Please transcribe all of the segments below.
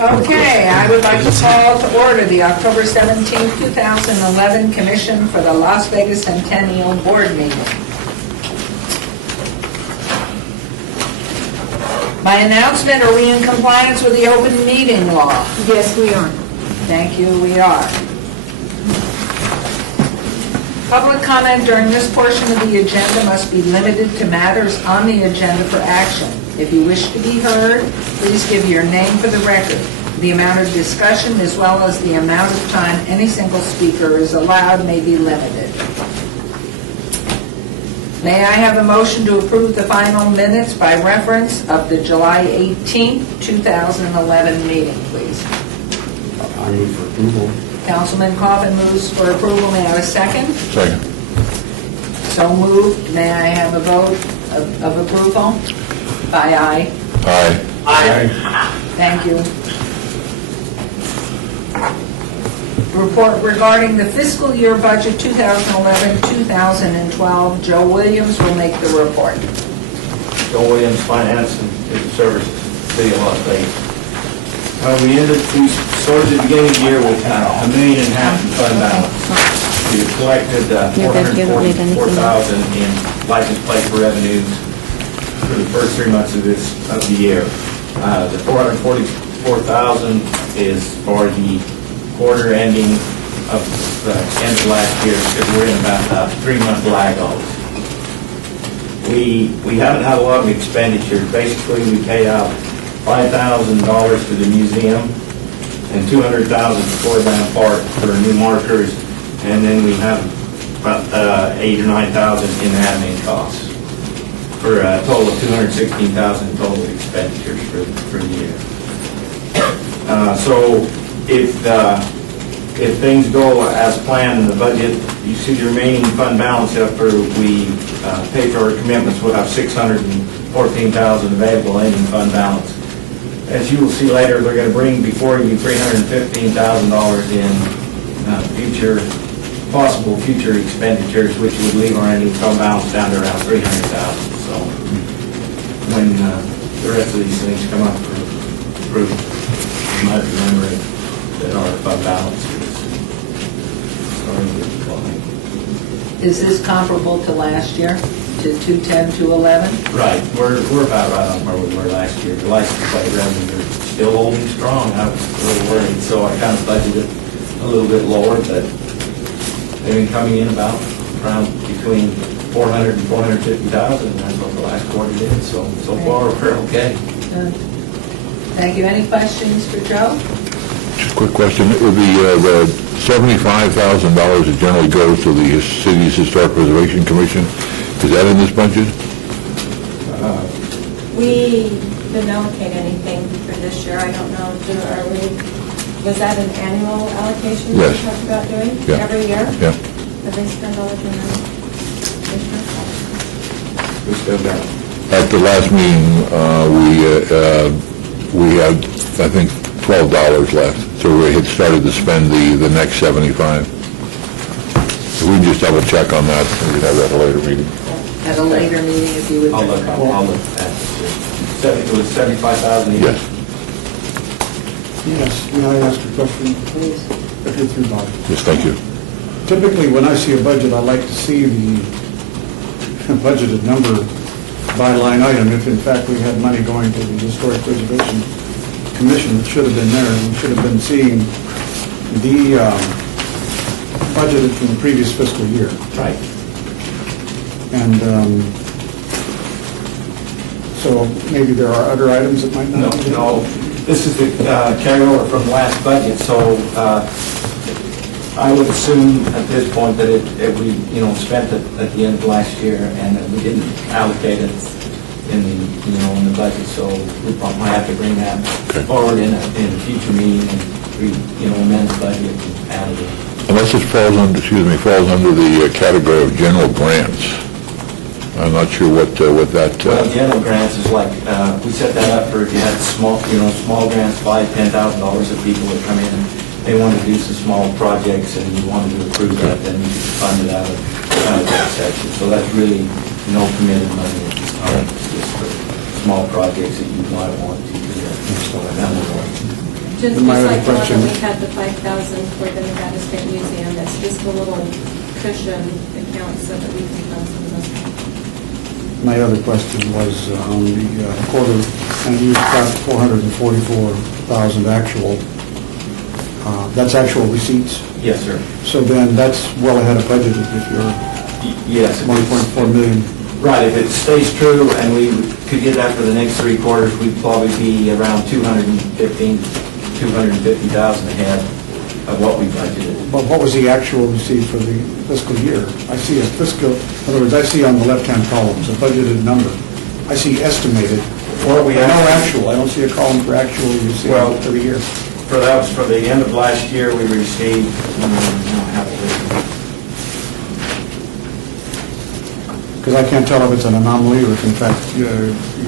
Okay, I would like to call to order the October 17, 2011 Commission for the Las Vegas Centennial Board meeting. By announcement, are we in compliance with the open meeting law? Yes, we are. Thank you, we are. Public comment during this portion of the agenda must be limited to matters on the agenda for action. If you wish to be heard, please give your name for the record. The amount of discussion as well as the amount of time any single speaker is allowed may be limited. May I have a motion to approve the final minutes by reference of the July 18, 2011 meeting, please? I move for approval. Councilman Coffin moves for approval. May I have a second? Second. So moved. May I have a vote of approval? By aye. Aye. Aye. Thank you. Report regarding the fiscal year budget 2011-2012. Joe Williams will make the report. Joe Williams, Finance and Business Services, City of Las Vegas. We started the beginning of the year with $1.5 million in fund balance. We collected $444,000 in license plate revenues for the first 3 months of the year. The $444,000 is for the quarter ending of the end of last year, because we're in about a 3-month lag on it. We haven't had a lot of expenditures. Basically, we paid out $5,000 to the museum and $200,000 to Florida Park for new markers, and then we have about $8,000 or $9,000 in admin costs for a total of $216,000 total expenditures for the year. So if things go as planned in the budget, you see the remaining fund balance after we pay for our commitments, we'll have $614,000 available ending fund balance. As you will see later, they're going to bring before you $315,000 in possible future expenditures, which would leave our ending fund balance down to around $300,000. So when the rest of these things come up for approval, you might remember that our fund balance is starting to decline. Is this comparable to last year, to 210, 211? Right, we're about right on where we were last year. The license plate revenues are still holding strong. I was a little worried, so I kind of budgeted a little bit lower, but they've been coming in about around between $400,000 and $450,000, and that's what the last quarter did. So far we're okay. Good. Thank you. Any questions for Joe? Just a quick question. It would be the $75,000 that generally goes to the city's Historic Preservation Commission. Is that in this budget? We didn't allocate anything for this year. I don't know, was that an annual allocation Yes. we talked about doing? Yeah. Every year? Yeah. Have they spent all of their money this year? We still got it. At the last meeting, we had, I think, $12 left. So we had started to spend the next 75. So we can just double check on that. We could have that at a later meeting. At a later meeting, if you would. I'll look at it. It was $75,000 a year. Yes. Yes, may I ask a question? Please. If you're through, Bob. Yes, thank you. Typically, when I see a budget, I like to see the budgeted number by line item. If in fact we had money going to the Historic Preservation Commission, it should have been there, and we should have been seeing the budgeted from the previous fiscal year. Right. And so maybe there are other items that might not be. No. This is the carryover from the last budget, so I would assume at this point that we spent it at the end of last year, and that we didn't allocate it in the budget, so we might have to bring that forward in a future meeting and amend the budget and add it in. Unless it falls under the category of general grants. I'm not sure what that... Well, general grants is like, we set that up for if you had small grants, $5,000, $10,000 of people that come in and they want to do some small projects and you wanted to approve that, then you could fund it out of that section. So that's really no committed money at this time. It's just for small projects that you might want to do that. Just My other like the one question- that we had the 5,000 for the Nevada State Museum, that's just a little cushion account so that we can fund some of those. My other question was on the quarter, and you've got 444,000 actual. That's actual receipts. Yes, sir. So then that's well ahead of budget if you're Yes. 1.4 million. Right, if it stays true and we could get that for the next 3 quarters, we'd probably be around 250,000 ahead of what we budgeted. But what was the actual receipt for the fiscal year? I see a fiscal, in other words, I see on the left-hand columns a budgeted number. I see estimated, Or we no have, actual. I don't see a column for actual you see Well- for the year. for that was for the end of last year, we received, Because I can't tell if it's an anomaly or if in fact you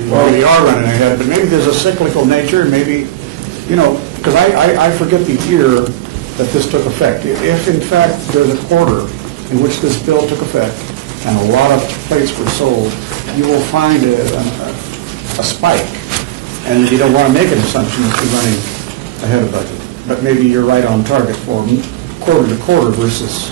really are running ahead. But maybe there's a cyclical nature, maybe, because I forget the year that this took effect. If in fact there's a quarter in which this bill took effect and a lot of plates were sold, you will find a spike. And you don't want to make an assumption that you're running ahead of budget. But maybe you're right on target for quarter to quarter versus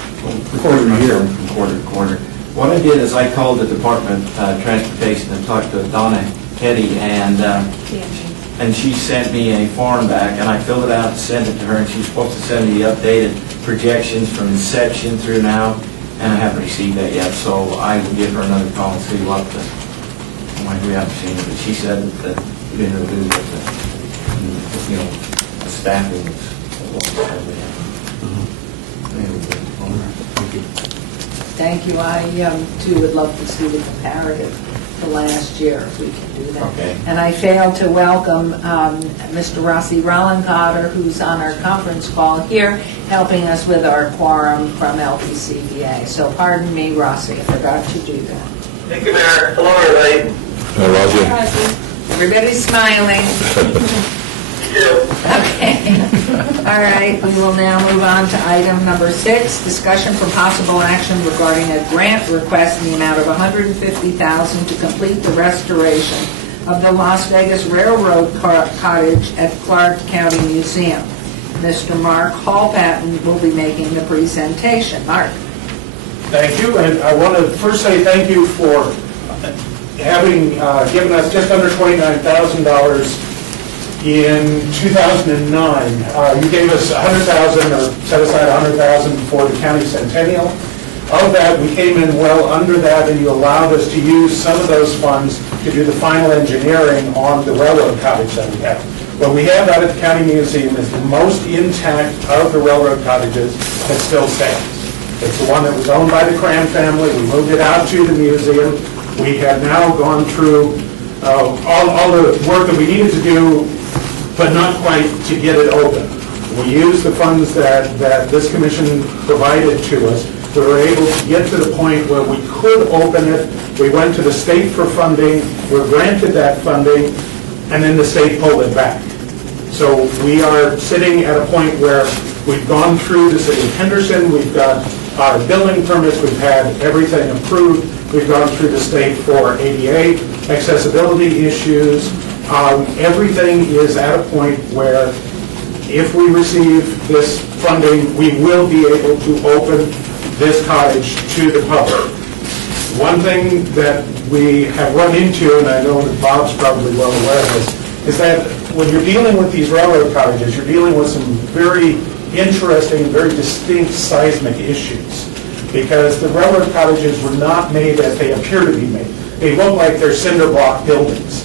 quarter to year. from quarter to quarter. What I did is I called the Department of Transportation and talked to Donna Hetty, and she sent me a form back, and I filled it out and sent it to her, and she's supposed to send me the updated projections from inception through now, and I haven't received that yet, so I will give her another call and see what we haven't seen it, but she said that we didn't really do that, the staffing was what we said we had. Thank you. Thank you. I, too, would love to see the comparative to last year, if we can do that. Okay. And I failed to welcome Mr. Rossi Rollencotter, who's on our conference call here, helping us with our quorum from LPCBA. So pardon me, Rossi, I forgot to do that. Thank you, Mayor. Hello, everybody. Roger? Everybody's smiling. Okay. All right, we will now move on to item number 6, discussion for possible action regarding a grant request in the amount of $150,000 to complete the restoration of the Las Vegas Railroad Cottage at Clark County Museum. Mr. Mark Hallpatten will be making the presentation. Mark. Thank you, and I want to first say thank you for having given us just under $29,000 in 2009. You gave us $100,000, or set aside $100,000 for the county Centennial. Of that, we came in well under that, and you allowed us to use some of those funds to do the final engineering on the railroad cottage that we have. What we have out at the county museum is the most intact of the railroad cottages that still stands. It's the one that was owned by the Cram family. We moved it out to the museum. We have now gone through all the work that we needed to do, but not quite to get it open. We used the funds that this commission provided to us. We were able to get to the point where we could open it. We went to the state for funding. We were granted that funding, and then the state pulled it back. So we are sitting at a point where we've gone through the city of Henderson. We've got our building permits. We've had everything approved. We've gone through the state for ADA, accessibility issues. Everything is at a point where if we receive this funding, we will be able to open this cottage to the public. One thing that we have run into, and I know that Bob's probably well aware of this, is that when you're dealing with these railroad cottages, you're dealing with some very interesting, very distinct seismic issues. Because the railroad cottages were not made as they appear to be made. They look like they're cinder block buildings.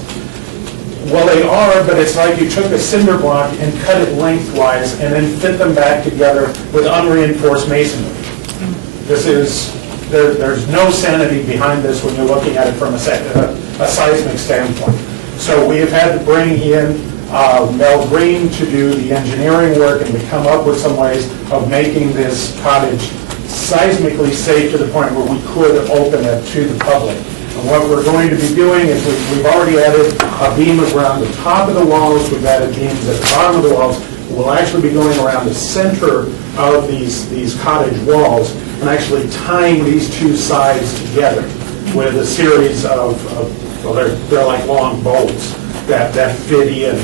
Well, they are, but it's like you took a cinder block and cut it lengthwise and then fit them back together with unreinforced masonry. There's no sanity behind this when you're looking at it from a seismic standpoint. So we have had to bring in Mel Green to do the engineering work and to come up with some ways of making this cottage seismically safe to the point where we could open it to the public. And what we're going to be doing is we've already added a beam around the top of the walls, we've added beams at the bottom of the walls. We'll actually be going around the center of these cottage walls and actually tying these two sides together with a series of well, they're like long bolts that fit in.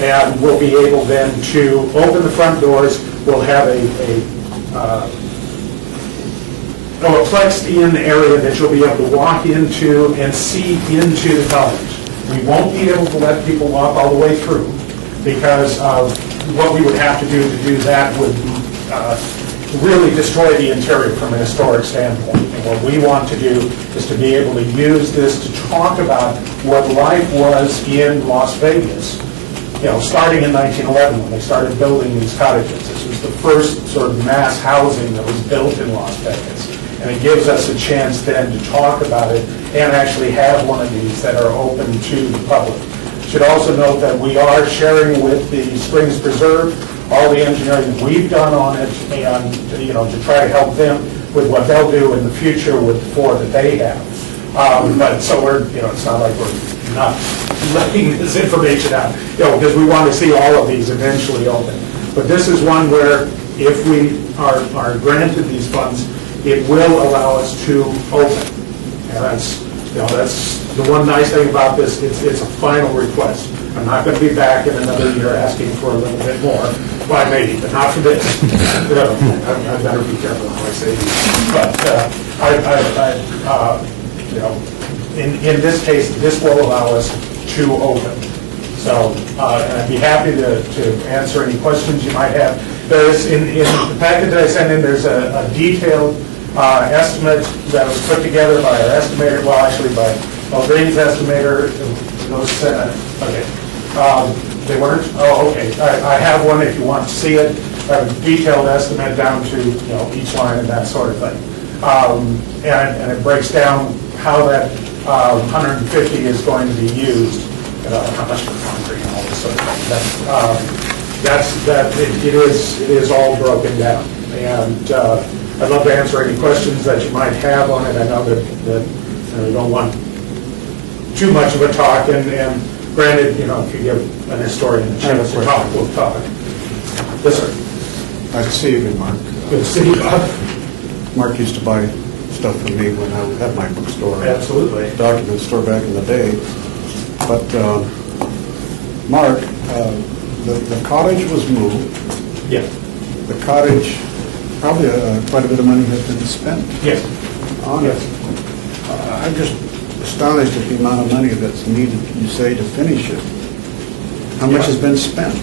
And we'll be able then to open the front doors. We'll have a plexed-in area that you'll be able to walk into and see into the college. We won't be able to let people walk all the way through, because what we would have to do that would really destroy the interior from a historic standpoint. And what we want to do is to be able to use this to talk about what life was in Las Vegas, starting in 1911 when they started building these cottages. This was the first sort of mass housing that was built in Las Vegas. And it gives us a chance then to talk about it and actually have one of these that are open to the public. Should also note that we are sharing with the Springs Preserve all the engineering that we've done on it, and to try to help them with what they'll do in the future with the four that they have. But so we're, it's not like we're not letting this information out, because we want to see all of these eventually open. But this is one where if we are granted these funds, it will allow us to open. And that's the one nice thing about this, it's a final request. I'm not going to be back in another year asking for a little bit more. Well, maybe, but not for this. I better be careful how I say these. But in this case, this will allow us to open. So, and I'd be happy to answer any questions you might have. There's in the packet that I sent in, there's a detailed estimate that was put together by our estimator, well, actually by Green's estimator. Okay. They weren't? Oh, okay. I have one if you want to see it. I have a detailed estimate down to each line and that sort of thing. And it breaks down how that 150 is going to be used, how much for concrete and all this sort of thing. It is all broken down. And I'd love to answer any questions that you might have on it. I know that we don't want too much of a talk, and granted, if you give an historian a chance to talk, we'll talk. Yes, sir. Nice to see you again, Mark. Good to see you, Bob. Mark used to buy stuff from me when I had my bookstore. Absolutely. Document store back in the day. But, Mark, the cottage was moved. Yeah. The cottage, probably quite a bit of money has been spent Yes. on it. I'm just astonished at the amount of money that's needed, you say, to finish it. How much has been spent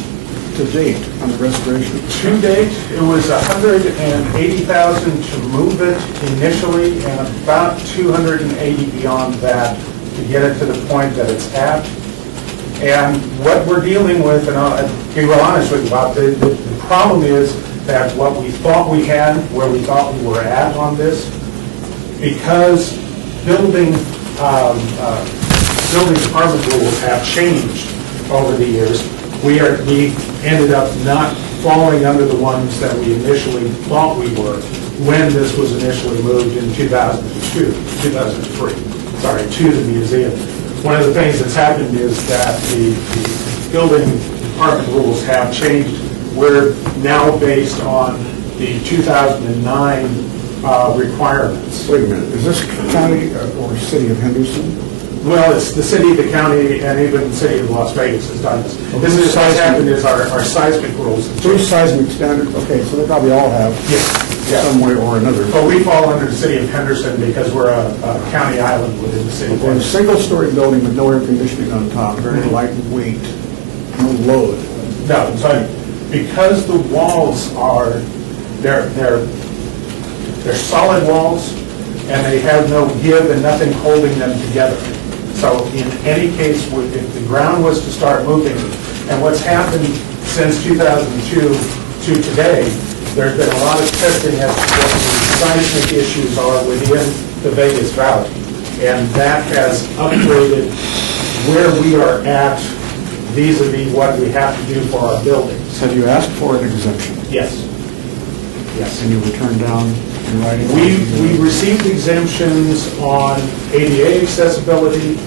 to date on the restoration? To date, it was $180,000 to move it initially, and about $280 beyond that to get it to the point that it's at. And what we're dealing with, and I'll be real honest with you, Bob, the problem is that what we thought we had, where we thought we were at on this, because building department rules have changed over the years, we ended up not falling under the ones that we initially thought we were when this was initially moved in 2003, to the museum. One of the things that's happened is that the building department rules have changed. We're now based on the 2009 requirements. Wait a minute, is this county or city of Henderson? Well, it's the city, the county, and even the city of Las Vegas has done this. This is what's happened is our seismic rules have Those changed. seismic standards, okay, so they probably all have Yeah. some way or another. But we fall under the city of Henderson because we're a county island within the city of A Henderson. single-story building with no air conditioning on top, very lightweight, no load. No, so because the walls are, they're solid walls, and they have no give and nothing holding them together. So in any case, if the ground was to start moving, and what's happened since 2002 to today, there's been a lot of testing as to what the seismic issues are within the Vegas Valley. And that has upgraded where we are at vis-a-vis what we have to do for our buildings. Have you asked for an exemption? Yes. Yes. And you were turned down in writing? We received exemptions on ADA accessibility,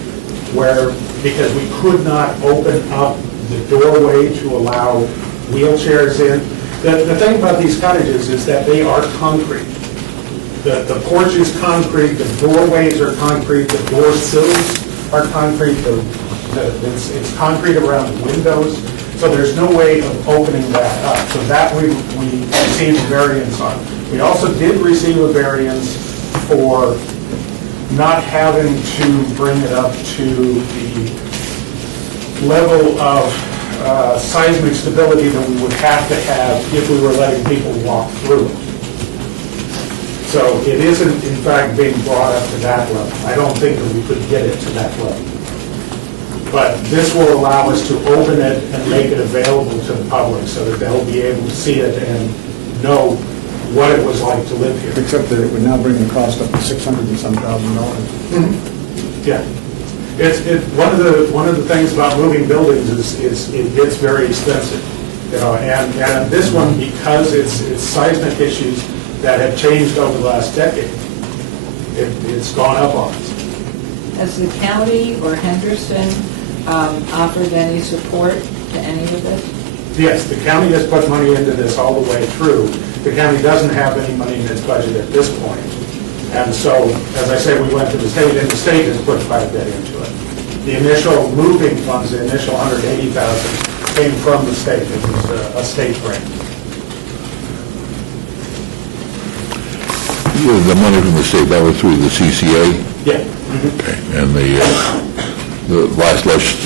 because we could not open up the doorway to allow wheelchairs in. The thing about these cottages is that they are concrete. The porch is concrete, the doorways are concrete, the door sills are concrete, it's concrete around the windows. So there's no way of opening that up. So that we received a variance on. We also did receive a variance for not having to bring it up to the level of seismic stability that we would have to have if we were letting people walk through it. So it isn't, in fact, being brought up to that level. I don't think that we could get it to that level. But this will allow us to open it and make it available to the public so that they'll be able to see it and know what it was like to live here. Except that it would now bring the cost up to $600 and some thousand dollars. Yeah. One of the things about moving buildings is it gets very expensive. You know, and this one, because it's seismic issues that have changed over the last decade, it's gone up on us. Has the county or Henderson offered any support to any of this? Yes, the county has put money into this all the way through. The county doesn't have any money in its budget at this point. And so, as I said, we went to the state, and the state has put quite a bit into it. The initial moving funds, the initial $180,000 came from the state. It was a state grant. Yeah, the money from the state, that was through the CCA? Yeah. Okay, and the last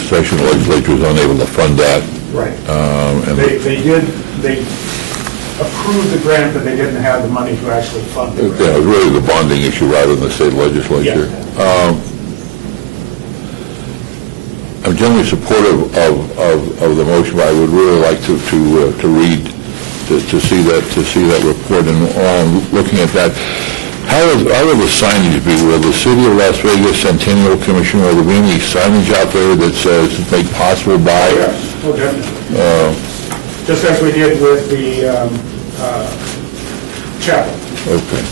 session legislature was unable to fund that. Right. And They approved the grant, but they didn't have the money to actually fund it. yeah, it was really the bonding issue rather than the state legislature. Yeah. I'm generally supportive of the motion, but I would really like to read, to see that report, and looking at that. How will the signage be? Will the city of Las Vegas Centennial Commission, will there be any signage out there that says "made possible by"? Yes, oh, definitely. Just as we did with the chapel. Okay.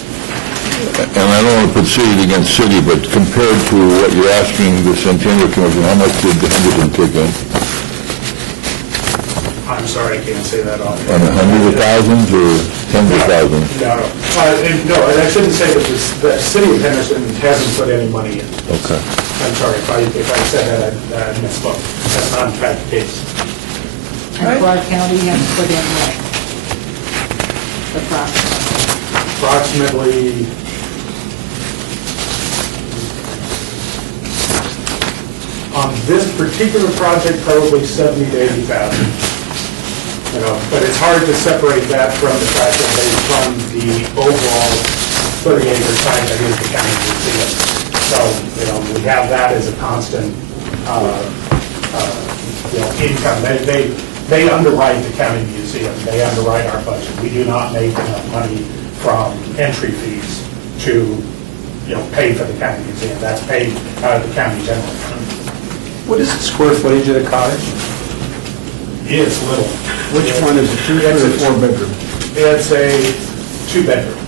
And I don't want to put city against city, but compared to what you're asking the Centennial Commission, how much did Henderson kick in? I'm sorry, I can't say that on On the hundreds of thousands or tens of thousands? No, and I shouldn't say that the city of Henderson hasn't put any money in. Okay. I'm sorry, if I said that, I misspoke. That's not in fact the case. And Clark County has put in what? Approximately, on this particular project, probably 70 to 80,000. You know, but it's hard to separate that from the fact that they fund the overall 30-acre site that is the county museum. So, you know, we have that as a constant, income. They underwrite the county museum. They underwrite our budget. We do not make enough money from entry fees to, pay for the county museum. That's paid out of the county general fund. What is the square footage of the cottage? It's little. Which one is a two or four bedroom? It's a two-bedroom.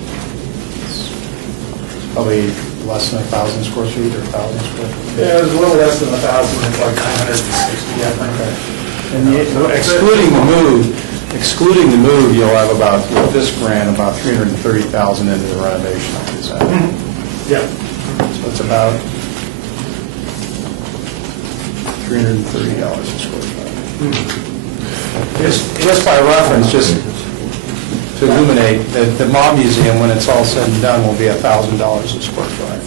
Probably less than 1,000 square feet or 1,000 square feet. Yeah, it's a little less than 1,000, it's like 960, I think. And excluding the move, you'll have about, with this grant, about $330,000 into the renovation. Is that? Yeah. So it's about $330 a square foot. Just by reference, just to illuminate, the Mob Museum, when it's all said and done, will be $1,000 a square foot.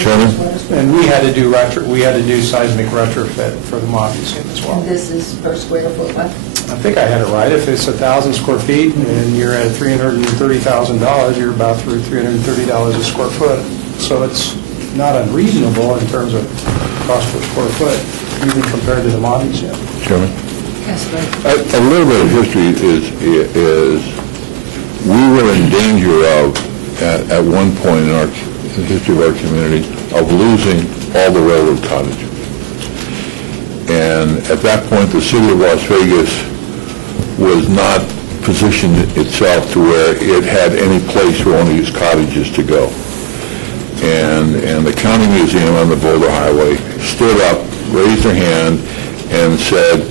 Chairman? And we had to do seismic retrofit for the Mob Museum as well. And this is per square foot, what? I think I had it right. If it's 1,000 square feet and you're at $330,000, you're about $330 a square foot. So it's not unreasonable in terms of cost per square foot, even compared to the Mob Museum. Chairman? Yes, but A little bit of history is we were in danger of, at one point in the history of our community, of losing all the railroad cottages. And at that point, the city of Las Vegas was not positioned itself to where it had any place for one of these cottages to go. And the county museum on the Boulder Highway stood up, raised their hand, and said,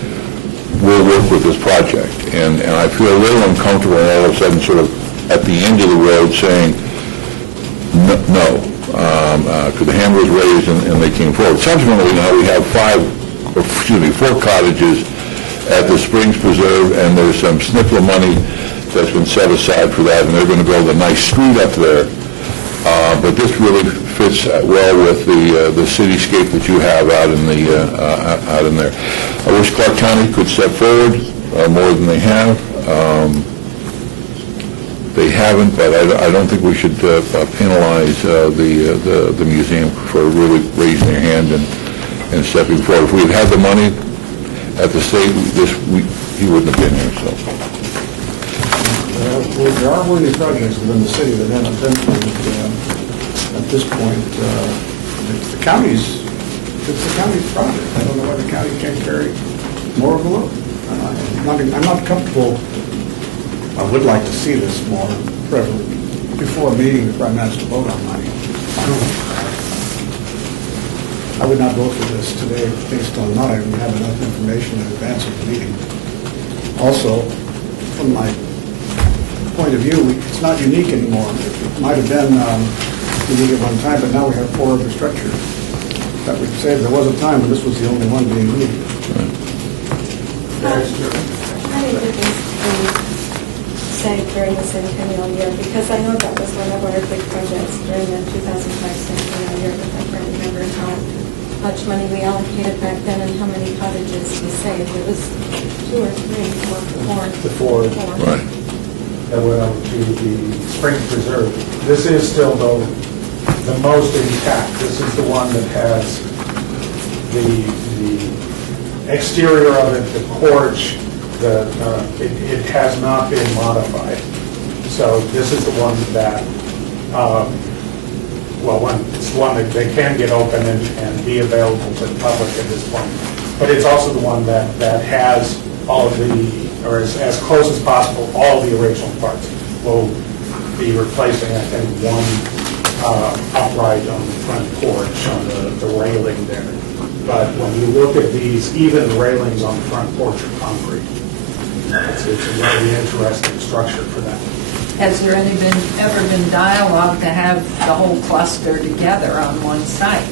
we'll work with this project. And I feel a little uncomfortable all of a sudden sort of at the end of the road saying, no. Because the hand was raised and they came forward. Subsequently, now we have 4 cottages at the Springs Preserve, and there's some SNPLA money that's been set aside for that, and they're going to build a nice street up there. But this really fits well with the cityscape that you have out in there. I wish Clark County could step forward more than they have. They haven't, but I don't think we should penalize the museum for really raising their hand and stepping forward. If we had had the money at the state, he wouldn't have been here, so. Well, there are worthy projects within the city that haven't been funded at this point. It's the county's project. I don't know why the county can't carry more of the load. I'm not comfortable. I would like to see this more, preferably before a meeting, the Prime Minister vote on money. I would not vote for this today based on not even having enough information in advance of the meeting. Also, from my point of view, it's not unique anymore. It might have been unique at one time, but now we have 4 other structures that would say there was a time when this was the only one being used. How did this say during the Centennial year? Because I know that was one of our big projects during the 2005 Centennial year, but I can't remember how much money we allocated back then and how many cottages we saved. It was 2 or 3 or 4. The 4. Right. That went out to the Springs Preserve. This is still the most intact. This is the one that has the exterior of it, the porch, it has not been modified. So this is the one that, it's one that they can get open and be available to the public at this point. But it's also the one that has all of or as close as possible, all the original parts. We'll be replacing, I think, one upright on the front porch on the railing there. But when you look at these, even the railings on the front porch are concrete. It's a very interesting structure for that. Has there ever been dialogue to have the whole cluster together on one site?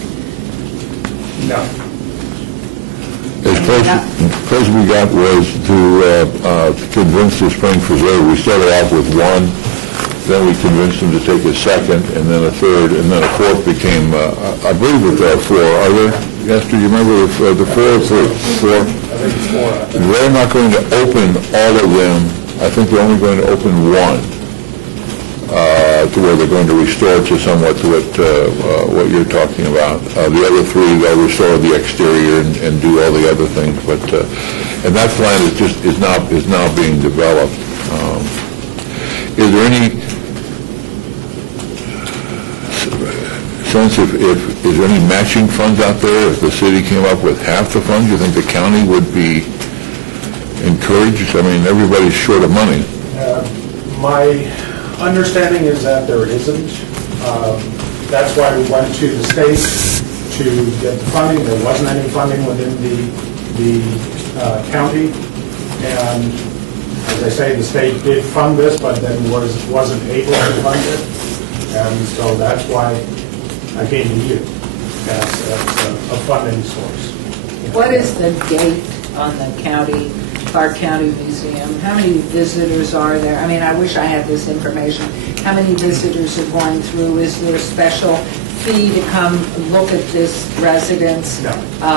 No. As close as we got was to convince the Springs Preserve. We started off with one, then we convinced them to take a second, and then a third, and then a fourth became, I believe it was 4. Are there, Esther, you remember the 4 or 3? 4? I think it's 4. They're not going to open all of them. I think they're only going to open one, to where they're going to restore to somewhat to what you're talking about. The other 3, they'll restore the exterior and do all the other things. But and that plan is now being developed. Is there any sense is there any matching funds out there? If the city came up with half the funds, you think the county would be encouraged? I mean, everybody's short of money. My understanding is that there isn't. That's why we went to the state to get the funding. There wasn't any funding within the county. And as I say, the state did fund this, but then wasn't able to fund it. And so that's why I came to you as a funding source. What is the gate on the Clark County Museum? How many visitors are there? I mean, I wish I had this information. How many visitors are going through? Is there a special fee to come look at this residence? No.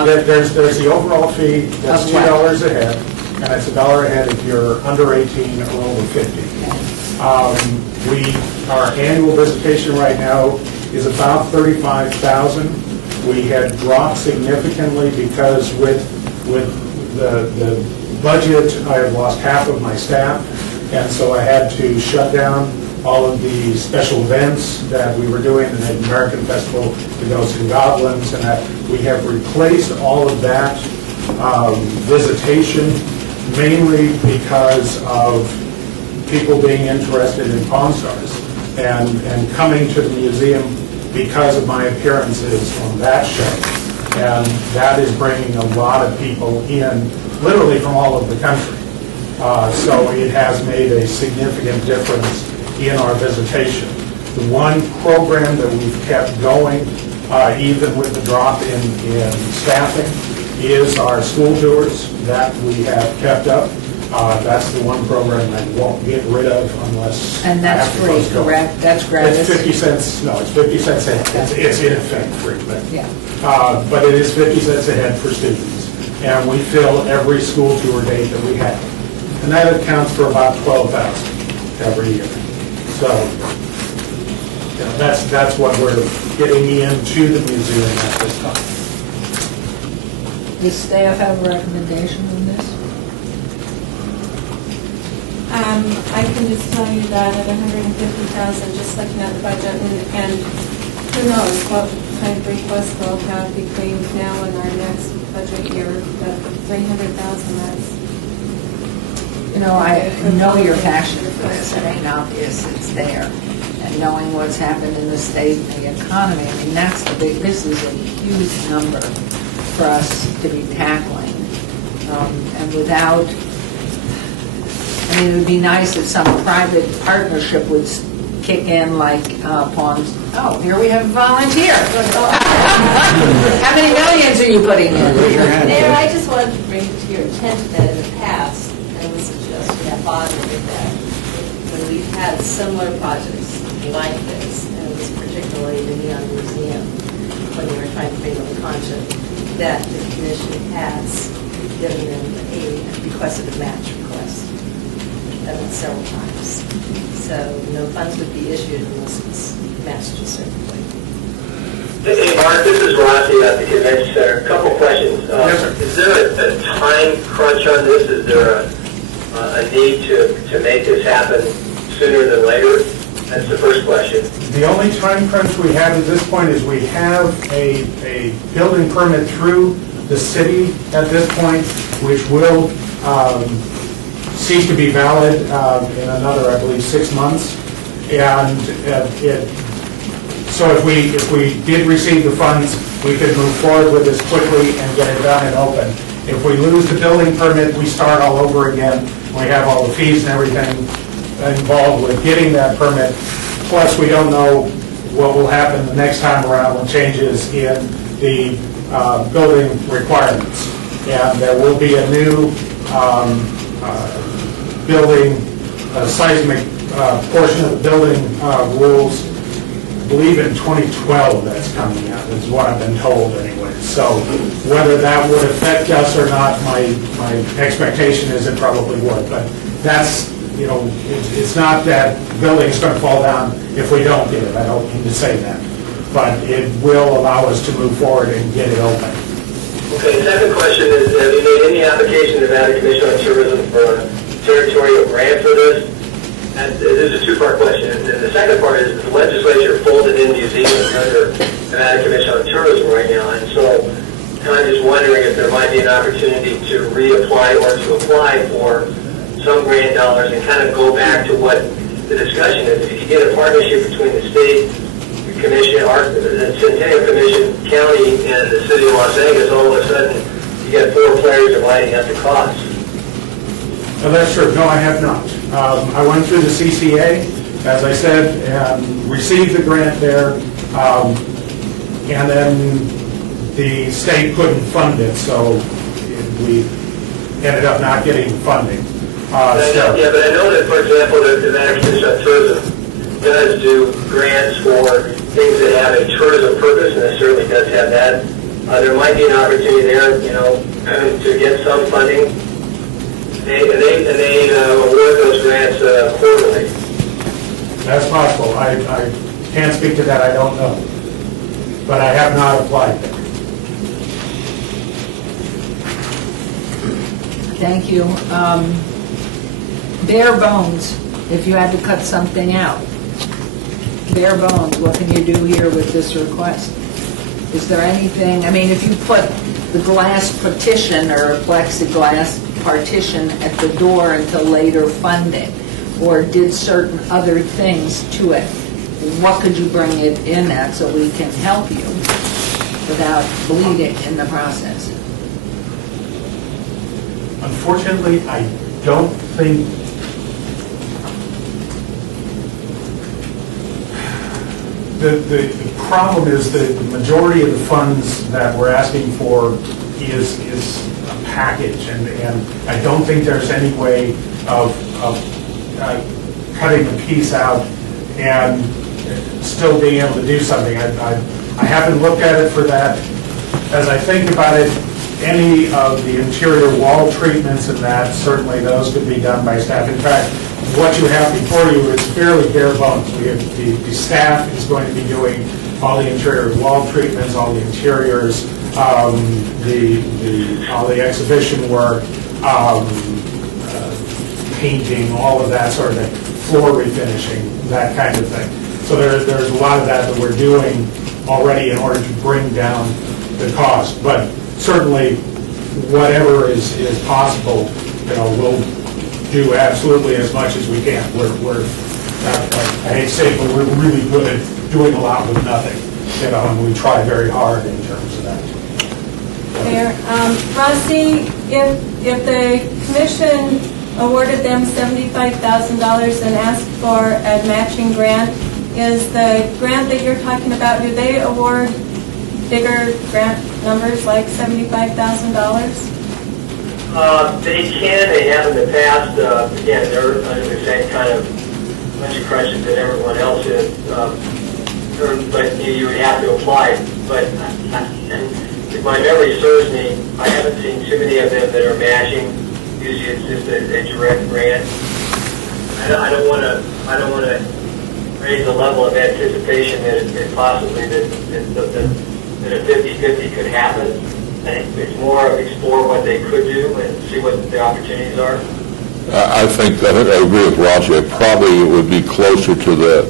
There's the overall fee, that's Of what? $2 a head, and it's $1 a head if you're under 18 or over 50. Our annual visitation right now is about 35,000. We had dropped significantly because with the budget, I have lost half of my staff, and so I had to shut down all of the special events that we were doing, the Native American Festival, the Ghosts and Goblins, and that we have replaced all of that visitation, mainly because of people being interested in Pawn Stars and coming to the museum because of my appearances on that show. And that is bringing a lot of people in, literally from all over the country. So it has made a significant difference in our visitation. The one program that we've kept going, even with the drop in staffing, is our school tours that we have kept up. That's the one program I won't get rid of unless. And that's I have to free, close it. correct? That's It's gratis? 50 cents, no, it's 50 cents a head. It's in effect free, Yeah. but it is 50 cents a head for students. And we fill every school tour date that we have. And that accounts for about 12,000 every year. So, you know, that's what we're getting into the museum at this time. Does staff have a recommendation on this? I can just tell you that at 150,000, just looking at the budget, and who knows what kind of requests we'll have between now and our next budget year, but 300,000, that's. You know, I know you're passionate for this, it ain't obvious, it's there. And knowing what's happened in the state and the economy, I mean, that's the big, this is a huge number for us to be tackling. And without, I mean, it would be nice if some private partnership would kick in like Pawns. Oh, here we have a volunteer. How many millions are you putting in? Mayor, I just wanted to bring to your attention that in the past, and it was suggested that Bob did that, when we've had similar projects like this, and it was particularly the Neon Museum, when they were trying to bring up a concept, that the commission has given them requested a match request several times. So no funds would be issued unless it's matched a certain way. Hey, Mark, this is Rossi at the Convention Center. A couple questions. Yes, sir. Is there a time crunch on this? Is there a need to make this happen sooner than later? That's the first question. The only time crunch we have at this point is we have a building permit through the city at this point, which will cease to be valid in another, I believe, 6 months. And so if we did receive the funds, we could move forward with this quickly and get it done and open. If we lose the building permit, we start all over again. We have all the fees and everything involved with getting that permit. Plus, we don't know what will happen the next time around with changes in the building requirements. And there will be a new building seismic portion of the building rules, I believe in 2012 that's coming out, is what I've been told anyway. So whether that would affect us or not, my expectation is it probably would. But that's, you know, it's not that the building's going to fall down if we don't get it. I don't mean to say that. But it will allow us to move forward and get it open. Okay, second question is, have you made any application to Nevada Commission on Tourism for a territorial grant for this? And this is a two-part question. And the second part is the legislature folded in museums under Nevada Commission on Tourism right now. And so I'm just wondering if there might be an opportunity to reapply or to apply for some grant dollars and kind of go back to what the discussion is. If you get a partnership between the state commission, the Centennial Commission, county, and the city of Las Vegas, all of a sudden you get 4 players dividing up the costs. No, that's true. No, I have not. I went through the CCA, as I said, and received the grant there, and then the state couldn't fund it, so we ended up not getting funding. Yeah, but I know that, for example, the Nevada Commission on Tourism does do grants for things that have a tourism purpose, and it certainly does have that. There might be an opportunity there, you know, to get some funding. They award those grants quarterly. That's possible. I can't speak to that, I don't know. But I have not applied there. Thank you. Bare bones, if you had to cut something out, bare bones, what can you do here with this request? Is there anything, I mean, if you put the glass partition or a plexiglass partition at the door until later funding, or did certain other things to it, what could you bring it in at so we can help you without bleeding in the process? Unfortunately, I don't think the problem is that the majority of the funds that we're asking for is a package, and I don't think there's any way of cutting the piece out and still being able to do something. I haven't looked at it for that. As I think about it, any of the interior wall treatments and that, certainly those could be done by staff. In fact, what you have before you is fairly bare bones. We have, the staff is going to be doing all the interior wall treatments, all the interiors, all the exhibition work, painting, all of that sort of thing, floor refinishing, that kind of thing. So there's a lot of that we're doing already in order to bring down the cost. But certainly, whatever is possible, we'll do absolutely as much as we can. I hate to say it, but we're really good at doing a lot with nothing, and we try very hard in terms of that. Mayor, Rossi, if the commission awarded them $75,000 and asked for a matching grant, is the grant that you're talking about, do they award bigger grant numbers like $75,000? They can, they have in the past. Again, they're under the same kind of budget crunches that everyone else is. But you would have to apply. But if my memory serves me, I haven't seen too many of them that are matching. Usually it's just a direct grant. I don't want to raise the level of anticipation that possibly that a 50-50 could happen. I think it's more of explore what they could do and see what the opportunities are. I think I agree with Rossi. Probably it would be closer to the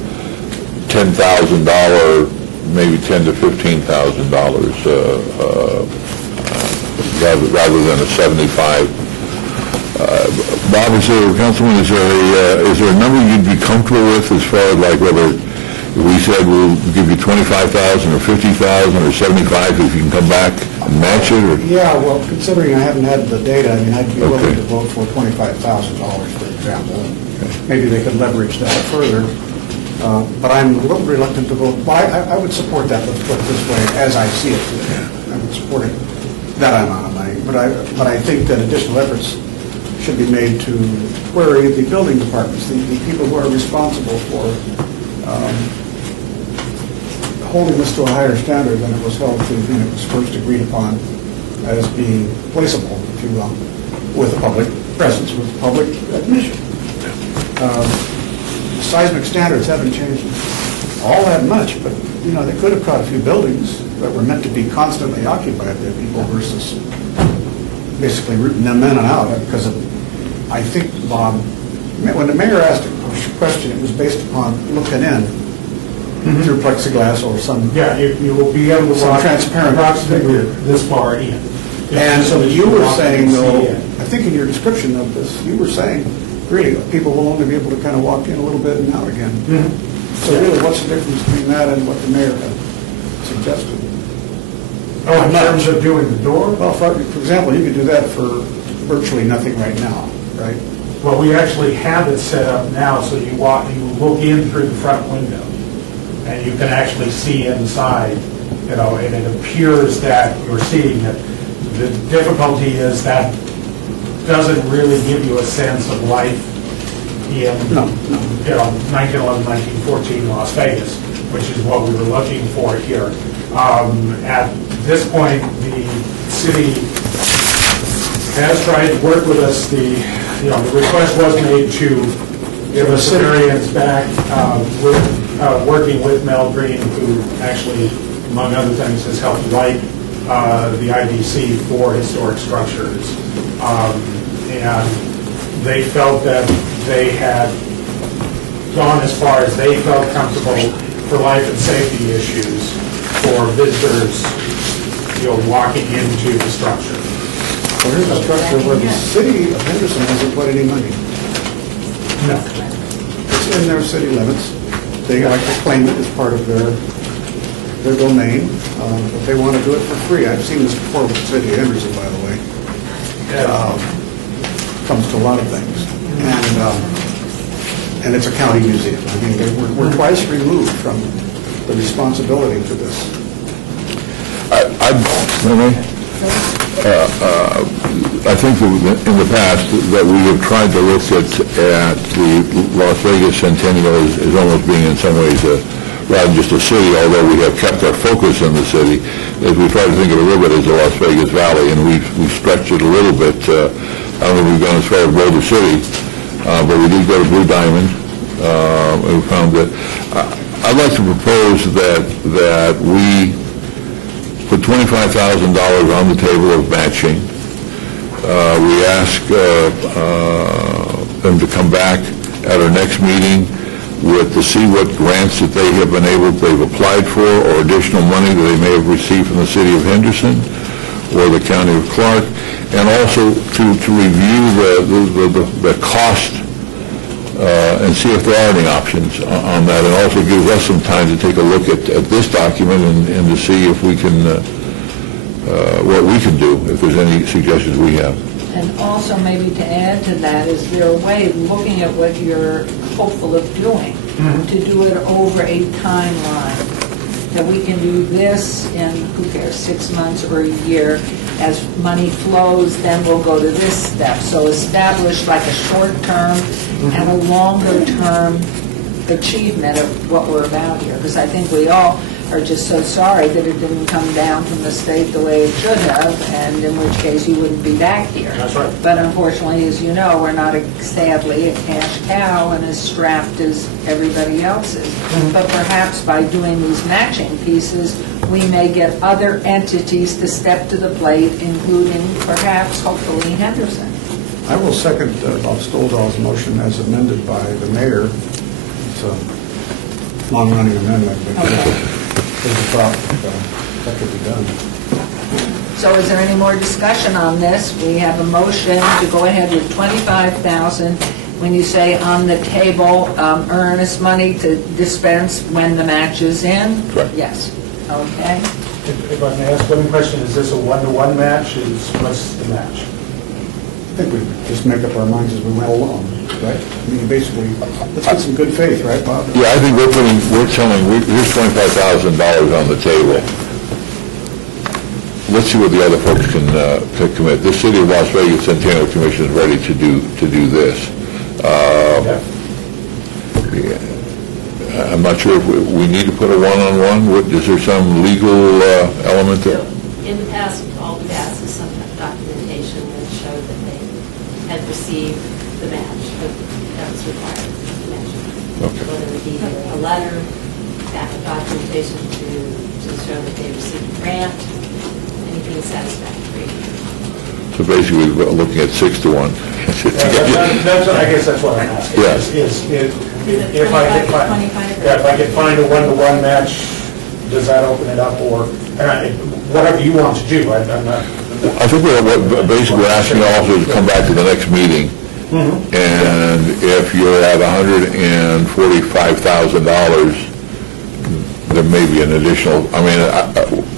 $10,000, maybe $10,000 to $15,000, rather than a 75. Bob, Councilman, is there a number you'd be comfortable with as far as like whether we said we'll give you $25,000 or $50,000 or $75,000 if you can come back and match it? Or? Yeah, well, considering I haven't had the data, I mean, I'd be willing to vote for $25,000, for example. Maybe they could leverage that further. But I'm a little reluctant to vote. Well, I would support that, let's put it this way, as I see it today. I would support it, that amount of money. But I think that additional efforts should be made to query the building departments, the people who are responsible for holding this to a higher standard than it was held to when it was first agreed upon as being placeable, if you will, with the public presence, with public admission. Seismic standards haven't changed all that much, but they could have caught a few buildings that were meant to be constantly occupied by people versus basically rooting them in and out. Because I think, Bob, when the mayor asked a question, it was based upon looking in through plexiglass or some. Yeah, you will be able to Some watch transparent. approximately this far in. And So that you were walk saying, and see though, it. I think in your description of this, you were saying, really, people will only be able to kind of walk in a little bit and out again. So really, what's the difference between that and what the mayor had suggested? Oh, in terms of doing the door? Well, for example, you could do that for virtually nothing right now, right? Well, we actually have it set up now, so you look in through the front window, and you can actually see inside, and it appears that you're seeing it. The difficulty is that doesn't really give you a sense of life in 1911, 1914 Las Vegas, which is what we were looking for here. At this point, the city has tried to work with us. The request was made to give us a variance back, working with Mel Green, who actually, among other things, has helped write the IDC for historic structures. And they felt that they had gone as far as they felt comfortable for life and safety issues for visitors, walking into the structure. Well, here's a structure where the city of Henderson hasn't put any money. No. It's in their city limits. They like to claim it as part of their domain, but they want to do it for free. I've seen this before with the city of Henderson, by the way. Comes to a lot of things. And it's a county museum. I mean, we're twice removed from the responsibility for this. I think that in the past that we have tried to look at the Las Vegas Centennial as almost being in some ways rather than just a city, although we have kept our focus on the city, as we try to think of it a little bit as the Las Vegas Valley, and we've stretched it a little bit. I don't think we've gone as far as Boulder City, but we did go to Blue Diamond. And we found that I'd like to propose that we put $25,000 on the table of matching. We ask them to come back at our next meeting to see what grants that they've applied for, or additional money that they may have received from the city of Henderson or the county of Clark, and also to review the cost and see if there are any options on that, and also give us some time to take a look at this document and to see if we can, what we can do, if there's any suggestions we have. And also maybe to add to that, is there a way of looking at what you're hopeful of doing, to do it over a timeline, that we can do this in, who cares, 6 months or a year. As money flows, then we'll go to this step. So establish like a short-term and a longer-term achievement of what we're about here. Because I think we all are just so sorry that it didn't come down from the state the way it should have, and in which case you wouldn't be back here. That's right. But unfortunately, as you know, we're not, sadly, a cash cow and as strapped as everybody else is. But perhaps by doing these matching pieces, we may get other entities to step to the plate, including perhaps, hopefully, Henderson. I will second Bob Stoldal's motion as amended by the mayor. It's a long-running amendment, but there's a thought that could be done. So is there any more discussion on this? We have a motion to go ahead with $25,000. When you say on the table, earnest money to dispense when the match is in? Correct. Yes. Okay. If I may ask one question, is this a one-to-one match? What's the match? I think we just make up our minds as we went along, right? I mean, basically, let's get some good faith, right, Bob? Yeah, I think we're telling, here's $25,000 on the table. Let's see what the other folks can commit. This City of Las Vegas Centennial Commission is ready to do this. Yeah. I'm not sure if we need to put a one-on-one. Is there some legal element to? In the past, all we've asked is some documentation that showed that they had received the match, but that was required. Okay. Whether it be a letter, backup documentation to show that they received a grant, anything satisfactory. So basically, we're looking at 6 to 1. I guess that's what I'm asking. Yeah. If I could find a one-to-one match, does that open it up, or whatever you want to do? I'm not. I think what basically we're asking also is to come back to the next meeting, and if you're at $145,000, there may be an additional, I mean,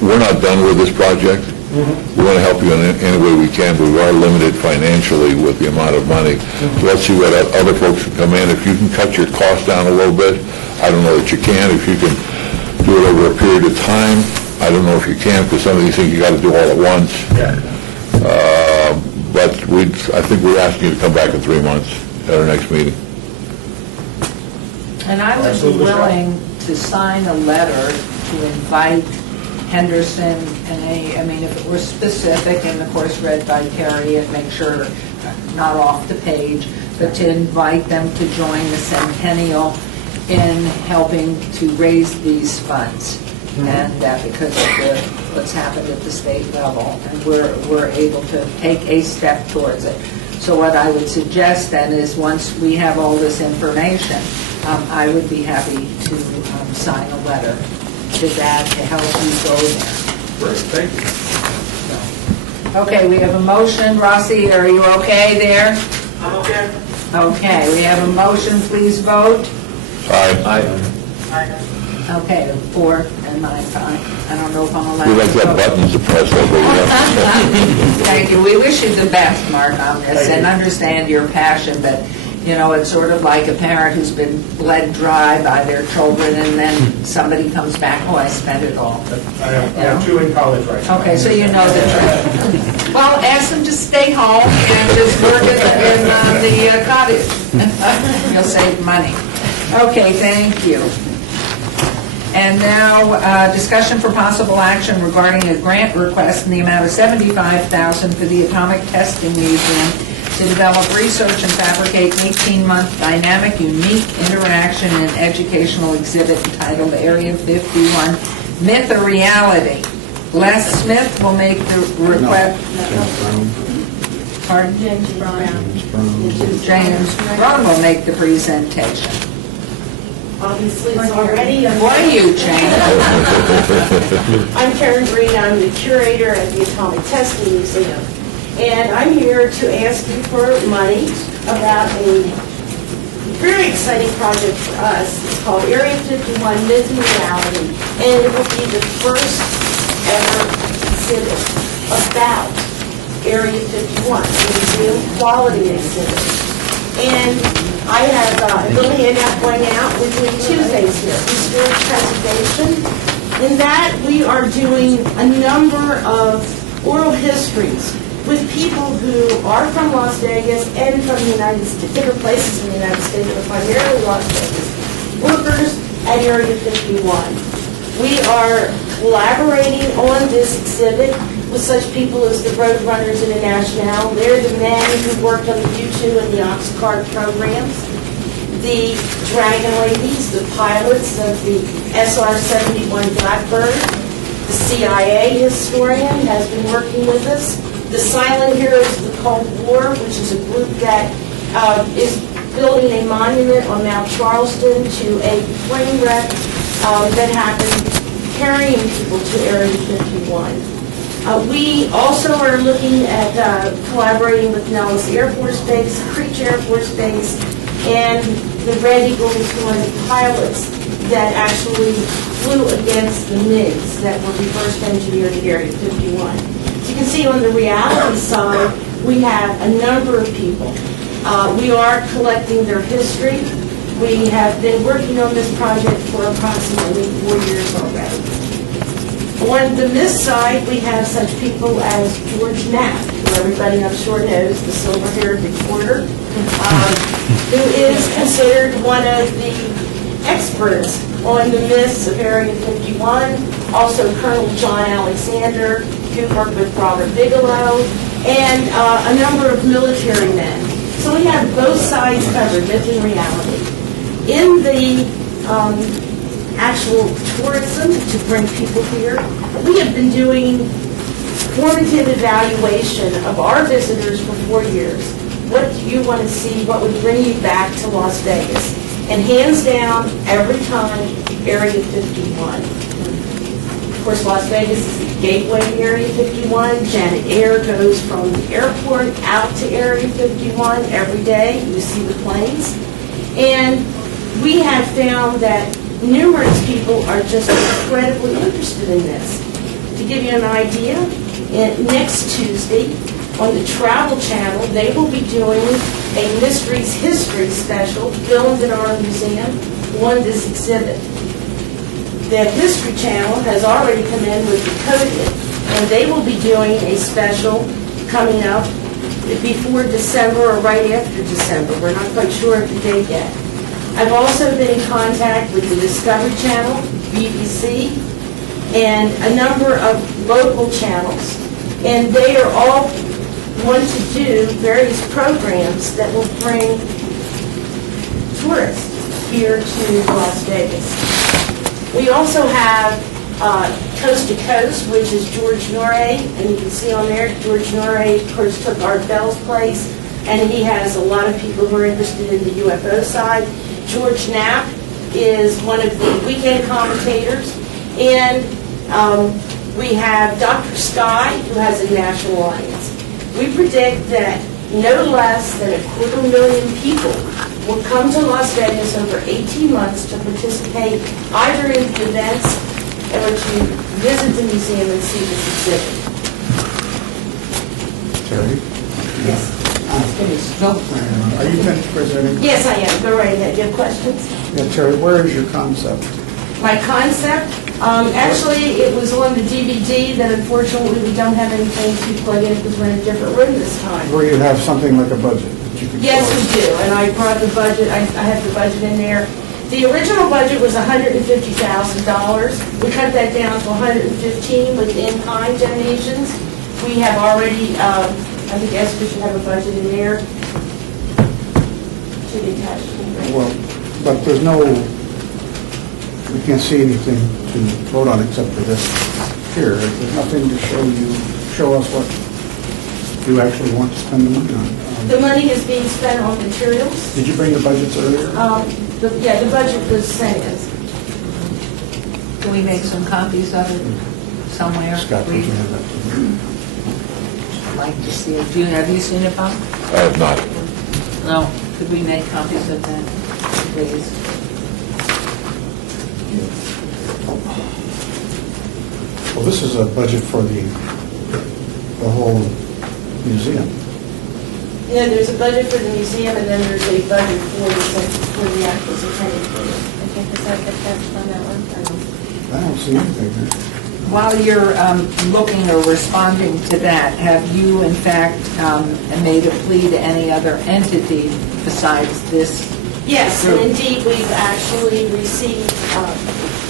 we're not done with this project. We want to help you in any way we can, but we are limited financially with the amount of money. So let's see what other folks can come in. If you can cut your costs down a little bit, I don't know that you can. If you can do it over a period of time, I don't know if you can, because some of these things you got to do all at once. But I think we're asking you to come back in 3 months at our next meeting. And I would be willing to sign a letter to invite Henderson and I mean, if it were specific and of course read by Terry and make sure not off the page, but to invite them to join the Centennial in helping to raise these funds. And because of what's happened at the state level, and we're able to take a step towards it. So what I would suggest then is once we have all this information, I would be happy to sign a letter to that to help you go there. Great, thank you. Okay, we have a motion. Rossi, are you okay there? I'm okay. Okay, we have a motion. Please vote. Aye. Okay, 4 and 9, fine. I don't know if I'm allowed We like to to have vote. buttons to press over, Thank you. We wish you the best, Mark, on this, and understand your passion, but You know, it's sort of like a parent who's been bled dry by their children, and then somebody comes back, oh, I spent it all. I have two in college right now. Okay, so you know the trick. Well, ask them to stay home and just work in the cottage. You'll save money. Okay, thank you. And now, discussion for possible action regarding a grant request in the amount of $75,000 for the Atomic Testing Museum to develop, research, and fabricate an 18-month dynamic, unique interaction and educational exhibit entitled Area 51, Myth or Reality. Les Smith will make the request. Pardon? James Brown. James Brown will make the presentation. Obviously, it's already. What are you, James? I'm Karen Green, I'm the curator at the Atomic Testing Museum. And I'm here to ask you for money about a very exciting project for us. It's called Area 51 Myth and Reality. And it will be the first ever exhibit about Area 51, the museum quality exhibit. And I have Lily Annette going out. We're doing two things here. Historic preservation. In that, we are doing a number of oral histories with people who are from Las Vegas and from the United States, different places in the United States, but primarily Las Vegas, workers at Area 51. We are collaborating on this exhibit with such people as the Roadrunners International. They're the men who worked on the U-2 and the Oxcart programs. The Dragon Ladies, the pilots of the SR-71 Blackbird. The CIA historian has been working with us. The Silent Heroes of the Cold War, which is a group that is building a monument on Mount Charleston to a plane wreck that happened carrying people to Area 51. We also are looking at collaborating with Nellis Air Force Base, Creech Air Force Base, and the Red Eagles, who are the pilots that actually flew against the MiGs that were reverse engineered at Area 51. As you can see on the reality side, we have a number of people. We are collecting their history. We have been working on this project for approximately 4 years already. On the myth side, we have such people as George Knapp, who everybody I'm sure knows, the silver-haired reporter, who is considered one of the experts on the myths of Area 51. Also Colonel John Alexander, who worked with Robert Bigelow, and a number of military men. So we have both sides covered, myth and reality. In the actual tourism to bring people here, we have been doing formative evaluation of our visitors for 4 years. What do you want to see? What would bring you back to Las Vegas? And hands down, every time, Area 51. Of course, Las Vegas is the gateway to Area 51. Janet Air goes from the airport out to Area 51 every day. You see the planes. And we have found that numerous people are just incredibly interested in this. To give you an idea, next Tuesday on the Travel Channel, they will be doing a Mysteries History special filmed in our museum on this exhibit. The History Channel has already come in with Decoded, and they will be doing a special coming up before December or right after December. We're not quite sure of the date yet. I've also been in contact with the Discovery Channel, BBC, and a number of local channels. And they are all want to do various programs that will bring tourists here to Las Vegas. We also have Coast to Coast, which is George Norrie, and you can see on there, George Norrie, of course, took Art Bell's place, and he has a lot of people who are interested in the UFO side. George Knapp is one of the weekend commentators, and we have Dr. Sky, who has a national audience. We predict that no less than 250,000 people will come to Las Vegas over 18 months to participate either in the events or to visit the museum and see this exhibit. Terry? Yes. finished. Nope. Are you finished presenting? Yes, I am. Go right ahead. You have questions? Yeah, Terry, where is your concept? My concept, actually, it was on the DVD that unfortunately we don't have anything to plug in because we're in a different room this time. Where you have something like a budget that you could Yes, show us? we do, and I brought the budget, I have the budget in there. The original budget was $150,000. We cut that down to $115,000 with in-kind donations. We have already, I think Esther should have a budget in there to be attached. Well, but there's no, we can't see anything to vote on except for this here. There's nothing to show us what you actually want to spend the money on. The money is being spent on materials. Did you bring the budgets earlier? Yeah, the budget was sent in. Can we make some copies of it somewhere? Scott, would you have that? I'd like to see it. Have you seen it, Bob? I have not. No. Could we make copies of that, please? Well, this is a budget for the whole museum. Yeah, there's a budget for the museum, and then there's a budget for the actual Centennial. I think is that the text on that one? Or no? I don't see anything there. While you're looking or responding to that, have you in fact made a plea to any other entity besides this? Yes, and indeed, we've actually received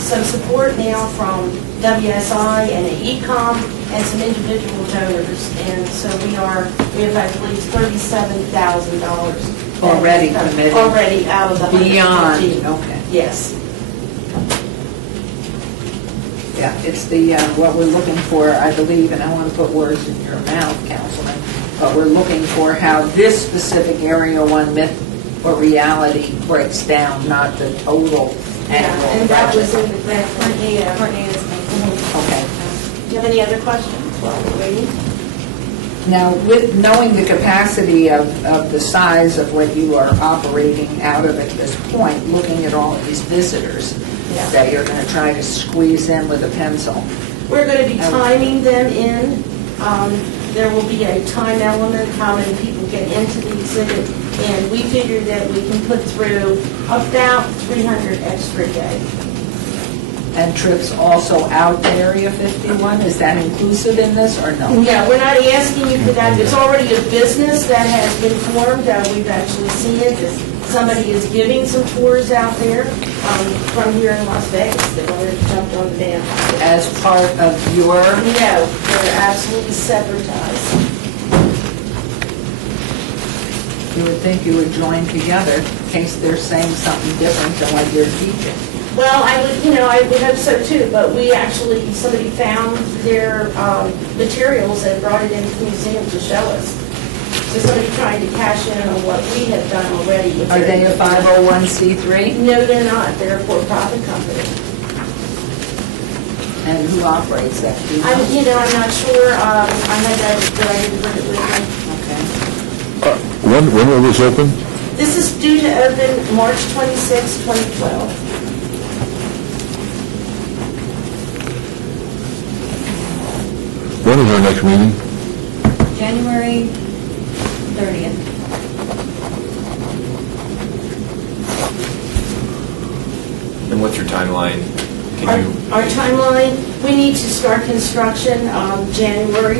some support now from WSI and ECOM and some individual donors, and so we have, I believe, $37,000. Already committed? Already out of the Beyond, 115. okay. Yes. Yeah, it's the, what we're looking for, I believe, and I want to put words in your mouth, Councilman, but we're looking for how this specific Area 1 myth or reality breaks down, not the total Yeah, annual and that was budget. in the grant. Courtney is making. Okay. Do you have any other questions while we're waiting? Now, with knowing the capacity of the size of what you are operating out of at this point, looking at all of these visitors Yeah. that you're going to try to squeeze in with a pencil. We're going to be timing them in. There will be a time element, how many people get into the exhibit, and we figure that we can put through about 300 extra a day. And trips also out to Area 51, is that inclusive in this or no? Yeah, we're not asking you for that. There's already a business that has been formed. We've actually seen it. Somebody is giving some tours out there from here in Las Vegas. They've already jumped on the band. As part of your, No, they're absolutely separatized. you would think you would join together in case they're saying something different than what you're teaching. Well, I would hope so too, but somebody found their materials and brought it into the museum to show us. So somebody trying to cash in on what we have done already. with Are their they a information. 501c3? No, they're not. They're a for-profit company. And who operates that? Do you know? I'm not sure. I had that, but I didn't bring it with me. Okay. When will this open? This is due to open March 26, 2012. When is our next meeting? January 30th. And what's your timeline? Our timeline, we need to start construction January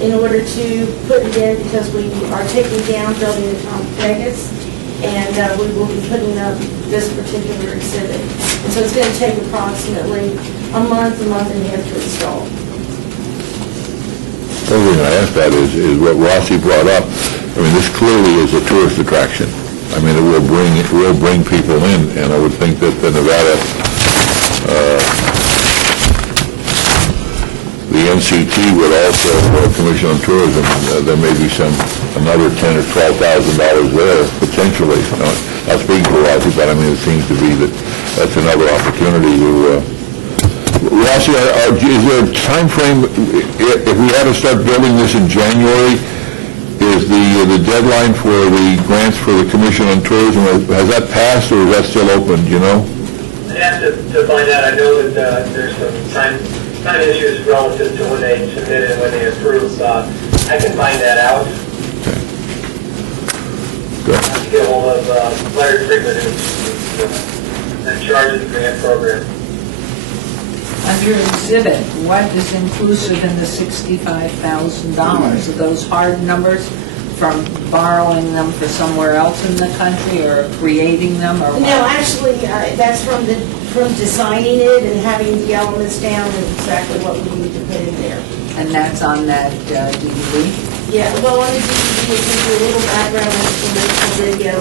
in order to put it in because we are taking down building in Vegas and we will be putting up this particular exhibit. And so it's going to take approximately a month and a half to install. The only reason I ask that is what Rossi brought up. I mean, this clearly is a tourist attraction. I mean, it will bring people in, and I would think that the Nevada, the NCT would also, Commission on Tourism, there may be another $10,000 or $12,000 there potentially. Not speaking for Rossi, but I mean, it seems to be that's another opportunity to. Rossi, is there a time frame, if we had to start building this in January, is the deadline for the grants for the Commission on Tourism, has that passed or is that still open, do you know? I'd have to find out. I know that there's some time issues relative to when they submit and when they approve. I can find that out. Good. to get hold of Larry Friedman, who's in charge of the grant program. Under exhibit, what is inclusive in the $65,000? Are those hard numbers from borrowing them for somewhere else in the country or creating them or what? No, actually, that's from designing it and having the elements down and exactly what we need to put in there. And that's on that DVD? Yeah, well, on the DVD, we can do a little background information video,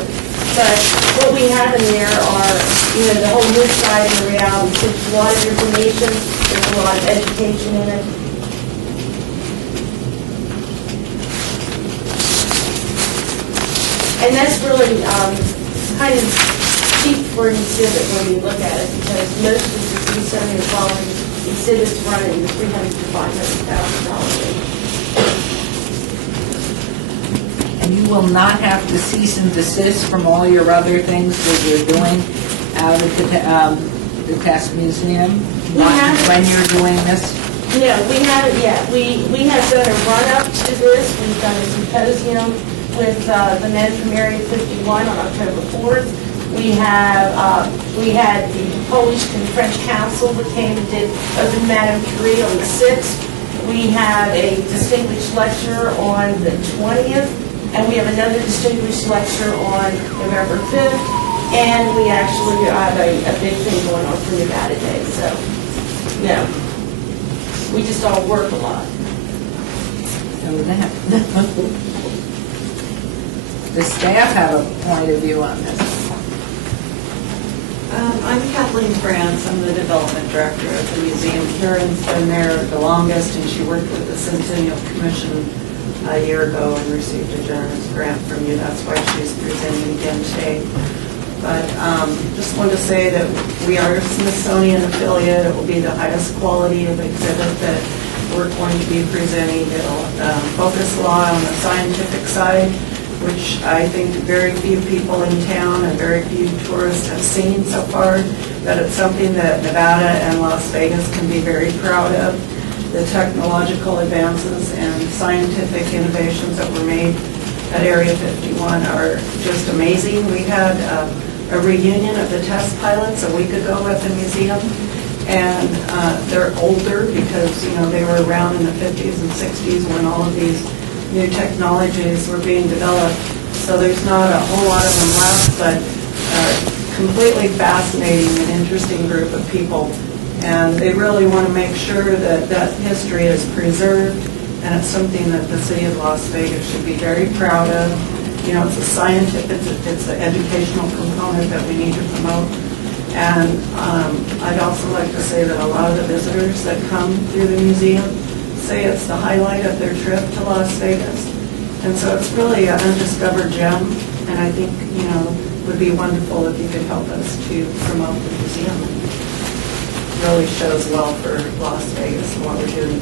but what we have in there are, the whole news side and the reality. It's a lot of information, there's a lot of education in it. And that's really kind of cheap for an exhibit when you look at it, because most of the C-70 following exhibits run in the $300,000 to $500,000 range. And you will not have to cease and desist from all your other things that you're doing out at the Test Museum? haven't. When you're doing this? No, we haven't yet. We have done a run-up to this. We've done a symposium with the men from Area 51 on October 4th. We had the Polish and French Council that came and did Open Madame Curie on the 6th. We have a distinguished lecture on the 20th, and we have another distinguished lecture on November 5th, and we actually have a big thing going on for Nevada Day. So, no, we just all work a lot. So that. The staff have a point of view on this. I'm Kathleen France. I'm the development director of the museum. Karen's been there the longest, and she worked with the Centennial Commission a year ago and received a generous grant from you. That's why she's presenting again today. But just wanted to say that we are a Smithsonian affiliate. It will be the highest quality of exhibit that we're going to be presenting. It'll focus a lot on the scientific side, which I think very few people in town and very few tourists have seen so far, but it's something that Nevada and Las Vegas can be very proud of. The technological advances and scientific innovations that were made at Area 51 are just amazing. We had a reunion of the test pilots a week ago at the museum, and they're older because, they were around in the 50s and 60s when all of these new technologies were being developed. So there's not a whole lot of them left, but completely fascinating and interesting group of people. And they really want to make sure that that history is preserved, and it's something that the city of Las Vegas should be very proud of. It's a scientific, it's an educational component that we need to promote. And I'd also like to say that a lot of the visitors that come through the museum say it's the highlight of their trip to Las Vegas. And so it's really an undiscovered gem, and I think, it would be wonderful if you could help us to promote the museum. It really shows well for Las Vegas and what we're doing.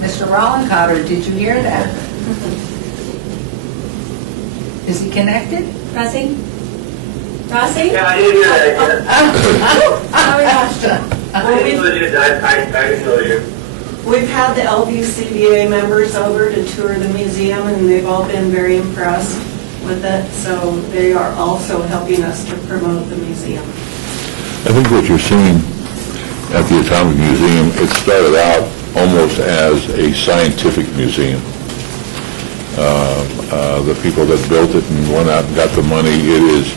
Mr. Rollencotter, did you hear that? Is he connected? Rossi? Rossi? Yeah, I didn't hear that yet. I didn't lose you. We've had the LVCVA members over to tour the museum, and they've all been very impressed with it, so they are also helping us to promote the museum. I think what you're seeing at the Atomic Museum, it started out almost as a scientific museum. The people that built it and went out and got the money, it is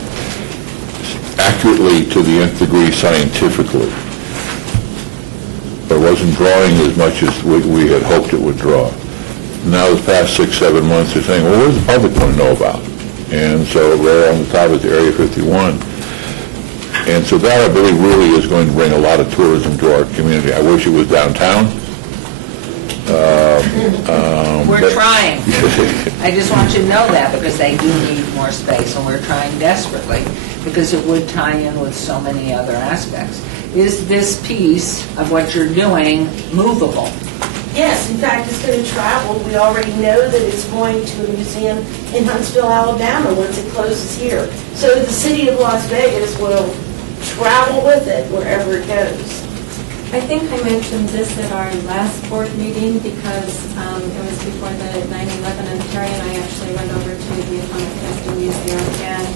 accurately to the nth degree scientifically. But it wasn't drawing as much as we had hoped it would draw. Now, the past 6-7 months, they're saying, well, what does the public want to know about? And so right on the top is Area 51. And so that, I believe, really is going to bring a lot of tourism to our community. I wish it was downtown. We're trying. I just want you to know that, because they do need more space, and we're trying desperately, because it would tie in with so many other aspects. Is this piece of what you're doing movable? Yes, in fact, it's going to travel. We already know that it's going to a museum in Huntsville, Alabama, once it closes here. So the city of Las Vegas will travel with it wherever it goes. I think I mentioned this at our last board meeting because it was before the 9/11 Ontario, and I actually went over to the Atomic Testing Museum, and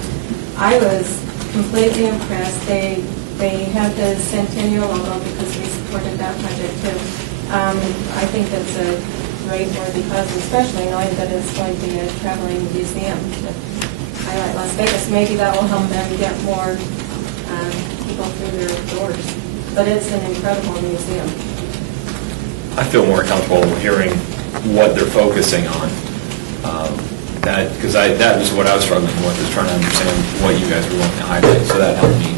I was completely impressed. They have the Centennial, although because we supported that project too. I think that's a great worthy cause, especially knowing that it's going to be a traveling museum to highlight Las Vegas. Maybe that will help them get more people through their doors. But it's an incredible museum. I feel more comfortable hearing what they're focusing on. Because that was what I was struggling with, is trying to understand what you guys were wanting to highlight, so that helped me.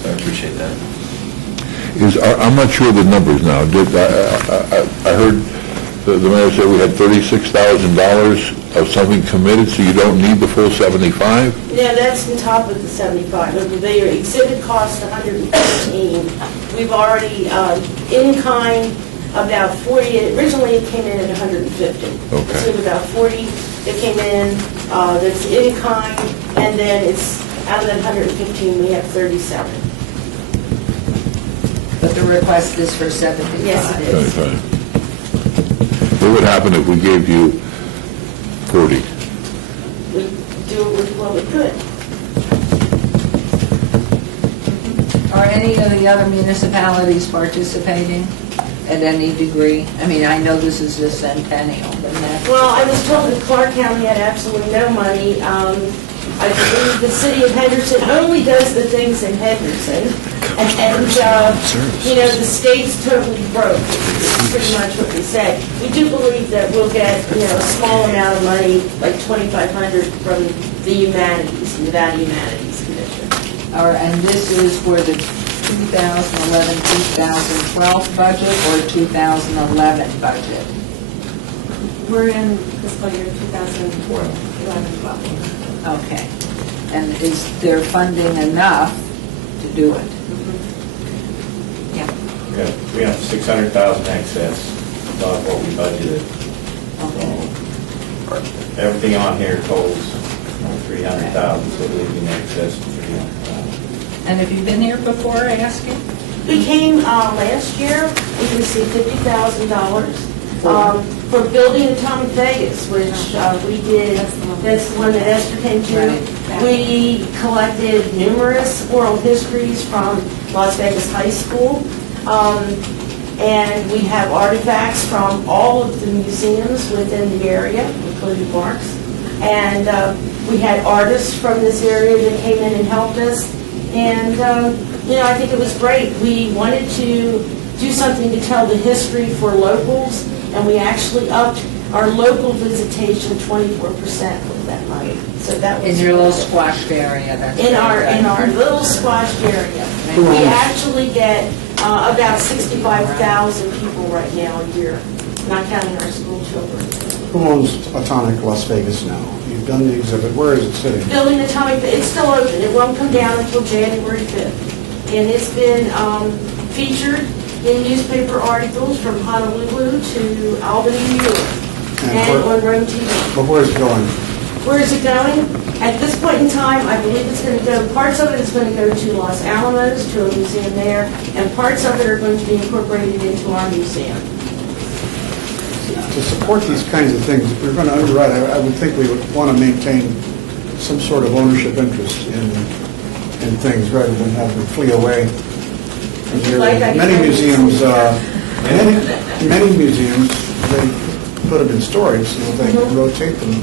So I appreciate that. I'm not sure of the numbers now. I heard the mayor say we had $36,000 of something committed, so you don't need the full 75? Yeah, that's on top of the 75. Their exhibit cost 115. We've already, in kind, about 40, originally it came in at 150. Okay. So about 40 that came in, that's in kind, and then it's, out of that 115, we have 37. But the request is for 75. Yes, it is. 75. What would happen if we gave you 40? We do with what we could. Are any of the other municipalities participating at any degree? I mean, I know this is a Centennial, but that's... Well, I was told that Clark County had absolutely no money. I believe the city of Henderson only does the things in Henderson. And the state's totally broke, is pretty much what they say. We do believe that we'll get, a small amount of money, like $2,500 from the Humanities, Nevada Humanities Commission. And this is for the 2011-2012 budget or 2011 budget? We're in fiscal year 2011-12. Okay. And is there funding enough to do it? Yeah. We have 600,000 excess above what we budgeted. Okay. Everything on here totals 300,000, so we'll be in excess of 300,000. And have you been here before, asking? We came last year, we received $50,000 for building Atomic Vegas, which we did, that's the one that Esther came to. Right. We collected numerous oral histories from Las Vegas High School. And we have artifacts from all of the museums within the area, including Mark's. And we had artists from this area that came in and helped us. And, I think it was great. We wanted to do something to tell the history for locals, and we actually upped our local visitation 24% with that money. So that was In your little really- squashed area, that's... in our little squashed area. We actually get about 65,000 people right now a year, not counting our school children. Who owns Atomic Las Vegas now? You've done the exhibit. Where is it sitting? Building Atomic, it's still open. It won't come down until January 5th. And it's been featured in newspaper articles from Honolulu to Albany, New York, and on Rome TV. But where's it going? Where is it going? At this point in time, I believe it's going to go, parts of it is going to go to Los Alamos, to a museum there, and parts of it are going to be incorporated into our museum. To support these kinds of things, if we're going to underwrite, I would think we would want to maintain some sort of ownership interest in things rather than have them flee away. Many museums, many museums, they put them in storage so that they can rotate them.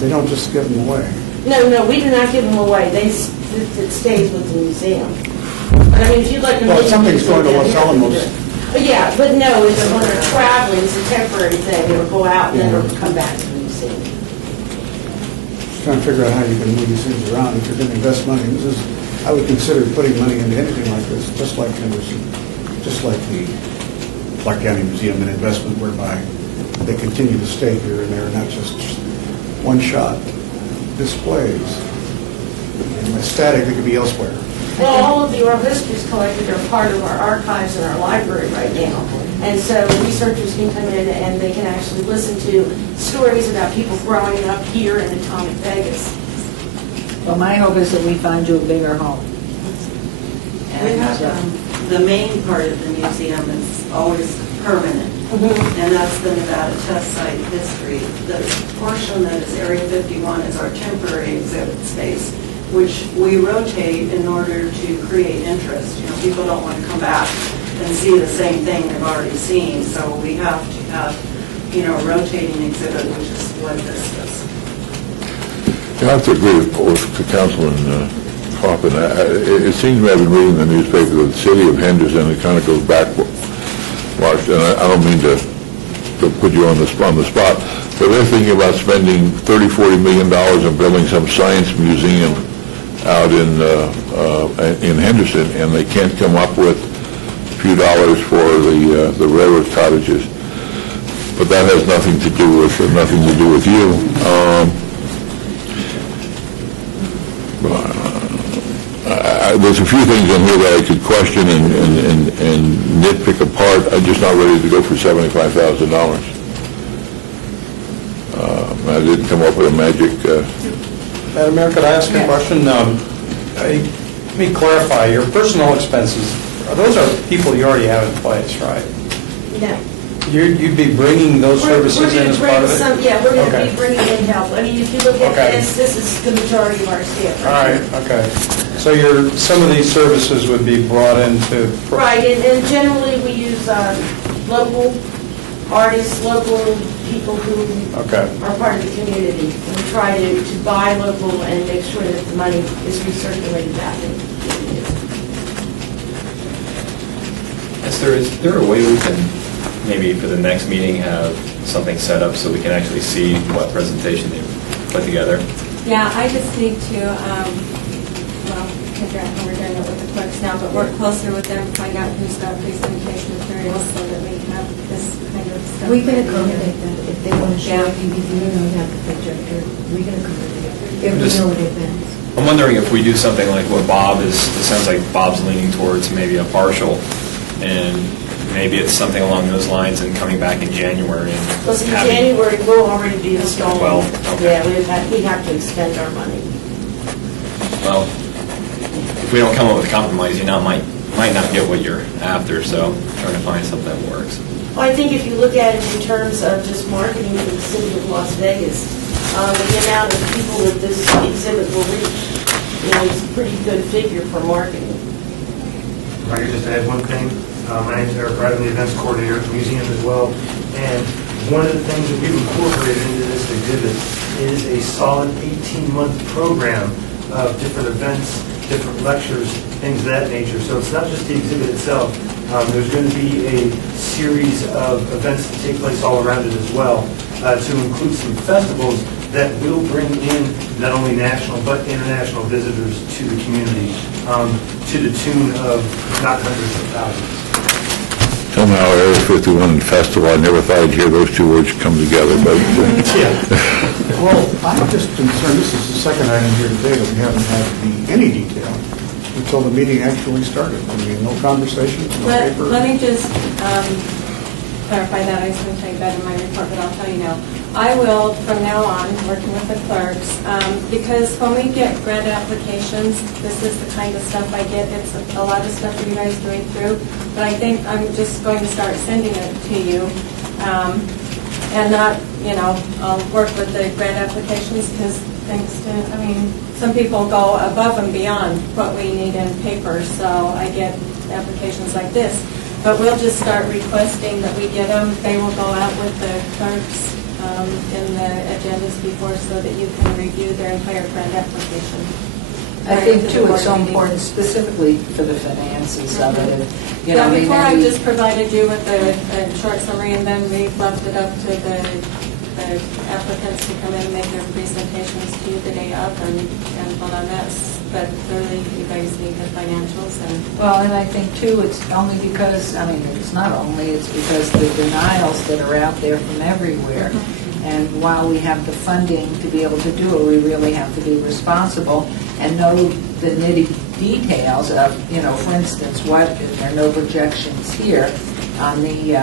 They don't just give them away. No, we do not give them away. It stays with the museum. But I mean, if you'd like to... Well, if something's going to Los Alamos. Yeah, but no, when they're traveling, it's a temporary thing. It'll go out and then it'll come back to the museum. Trying to figure out how you can move these things around. If you're going to invest money, I would consider putting money into anything like this, just like Henderson, just like the Clark County Museum, an investment whereby they continue to stay here and there, not just one-shot displays. And static, they could be elsewhere. Well, all of the oral histories collected are part of our archives in our library right now. And so researchers can come in and they can actually listen to stories about people growing up here in Atomic Vegas. Well, my hope is that we find you a bigger home. We And, have the main part of the museum is always permanent, and that's the Nevada Test Site history. The portion that is Area 51 is our temporary exhibit space, which we rotate in order to create interest. You know, people don't want to come back and see the same thing they've already seen, so we have to have, you know, a rotating exhibit, which is what this is. I have to agree with Councilman Coffin. It seems to me I've been reading the newspaper that the city of Henderson, it kind of goes back, and I don't mean to put you on the spot, but they're thinking about spending $30-40 million on building some science museum out in Henderson, and they can't come up with a few dollars for the railroad cottages. But that has nothing to do with you. There's a few things in here that I could question and nitpick apart. I'm just not ready to go for $75,000. I didn't come up with a magic. Madam Mayor, could I ask a question? Let me clarify, your personal expenses, those are people you already have in place, right? No. You'd be bringing those services in as part of it? We're going to Okay. be bringing in help. I mean, if you look at Okay. this is the majority of our staff. All right, okay. So some of these services would be brought into... Right, and generally we use local artists, local people who Okay. are part of the community. And we try to buy local and make sure that the money is recirculated back in the community. Is there a way we can, maybe for the next meeting, have something set up so we can actually see what presentation they put together? Yeah, I just need to, figure out how we're doing it with the clerks now, but work closer with them, find out who's got presentation materials so that we have this kind of stuff. We can ready. accommodate that. If they want to show Yeah. a DVD and don't have the projector, we can accommodate it. If we Just- know in advance. I'm wondering if we do something like what Bob is, it sounds like Bob's leaning towards maybe a partial, and maybe it's something along those lines and coming back in January and Because in having... January, we'll already be installing. Well, okay. Yeah, we'd have to expend our money. Well, if we don't come up with a compromise, you might not get what you're after, so trying to find something that works. Well, I think if you look at it in terms of just marketing for the city of Las Vegas, the amount of people that this exhibit will reach, is a pretty good figure for marketing. If I could just add one thing, my name is Eric Wright, I'm the events coordinator at the museum as well, and one of the things that we've incorporated into this exhibit is a solid 18-month program of different events, different lectures, things of that nature. So it's not just the exhibit itself. There's going to be a series of events that take place all around it as well, to include some festivals that will bring in not only national but international visitors to the community, to the tune of not hundreds of thousands. Somehow Area 51 and festival, I never thought I'd hear those two words come together, but... Well, I'm just concerned, this is the second item here today that we haven't had any detail until the meeting actually started. I mean, no conversations, no paper. Let me just clarify that. I was going to tell you that in my report, but I'll tell you now. I will, from now on, working with the clerks, because when we get grant applications, this is the kind of stuff I get. It's a lot of stuff that you guys are doing through, but I think I'm just going to start sending it to you. And not, I'll work with the grant applications because some people go above and beyond what we need in paper, so I get applications like this. But we'll just start requesting that we get them. They will go out with the clerks in the agendas before so that you can review their entire grant application. I think too, it's so important specifically for the finances of it. Yeah, before I just provided you with a short summary and then we left it up to the applicants to come in and make their presentations to you the day of and hold on that. But clearly you guys need the financials and... Well, and I think too, it's only because, it's not only, it's because the denials that are out there from everywhere. And while we have the funding to be able to do it, we really have to be responsible and know the nitty details of, for instance, there are no projections here on the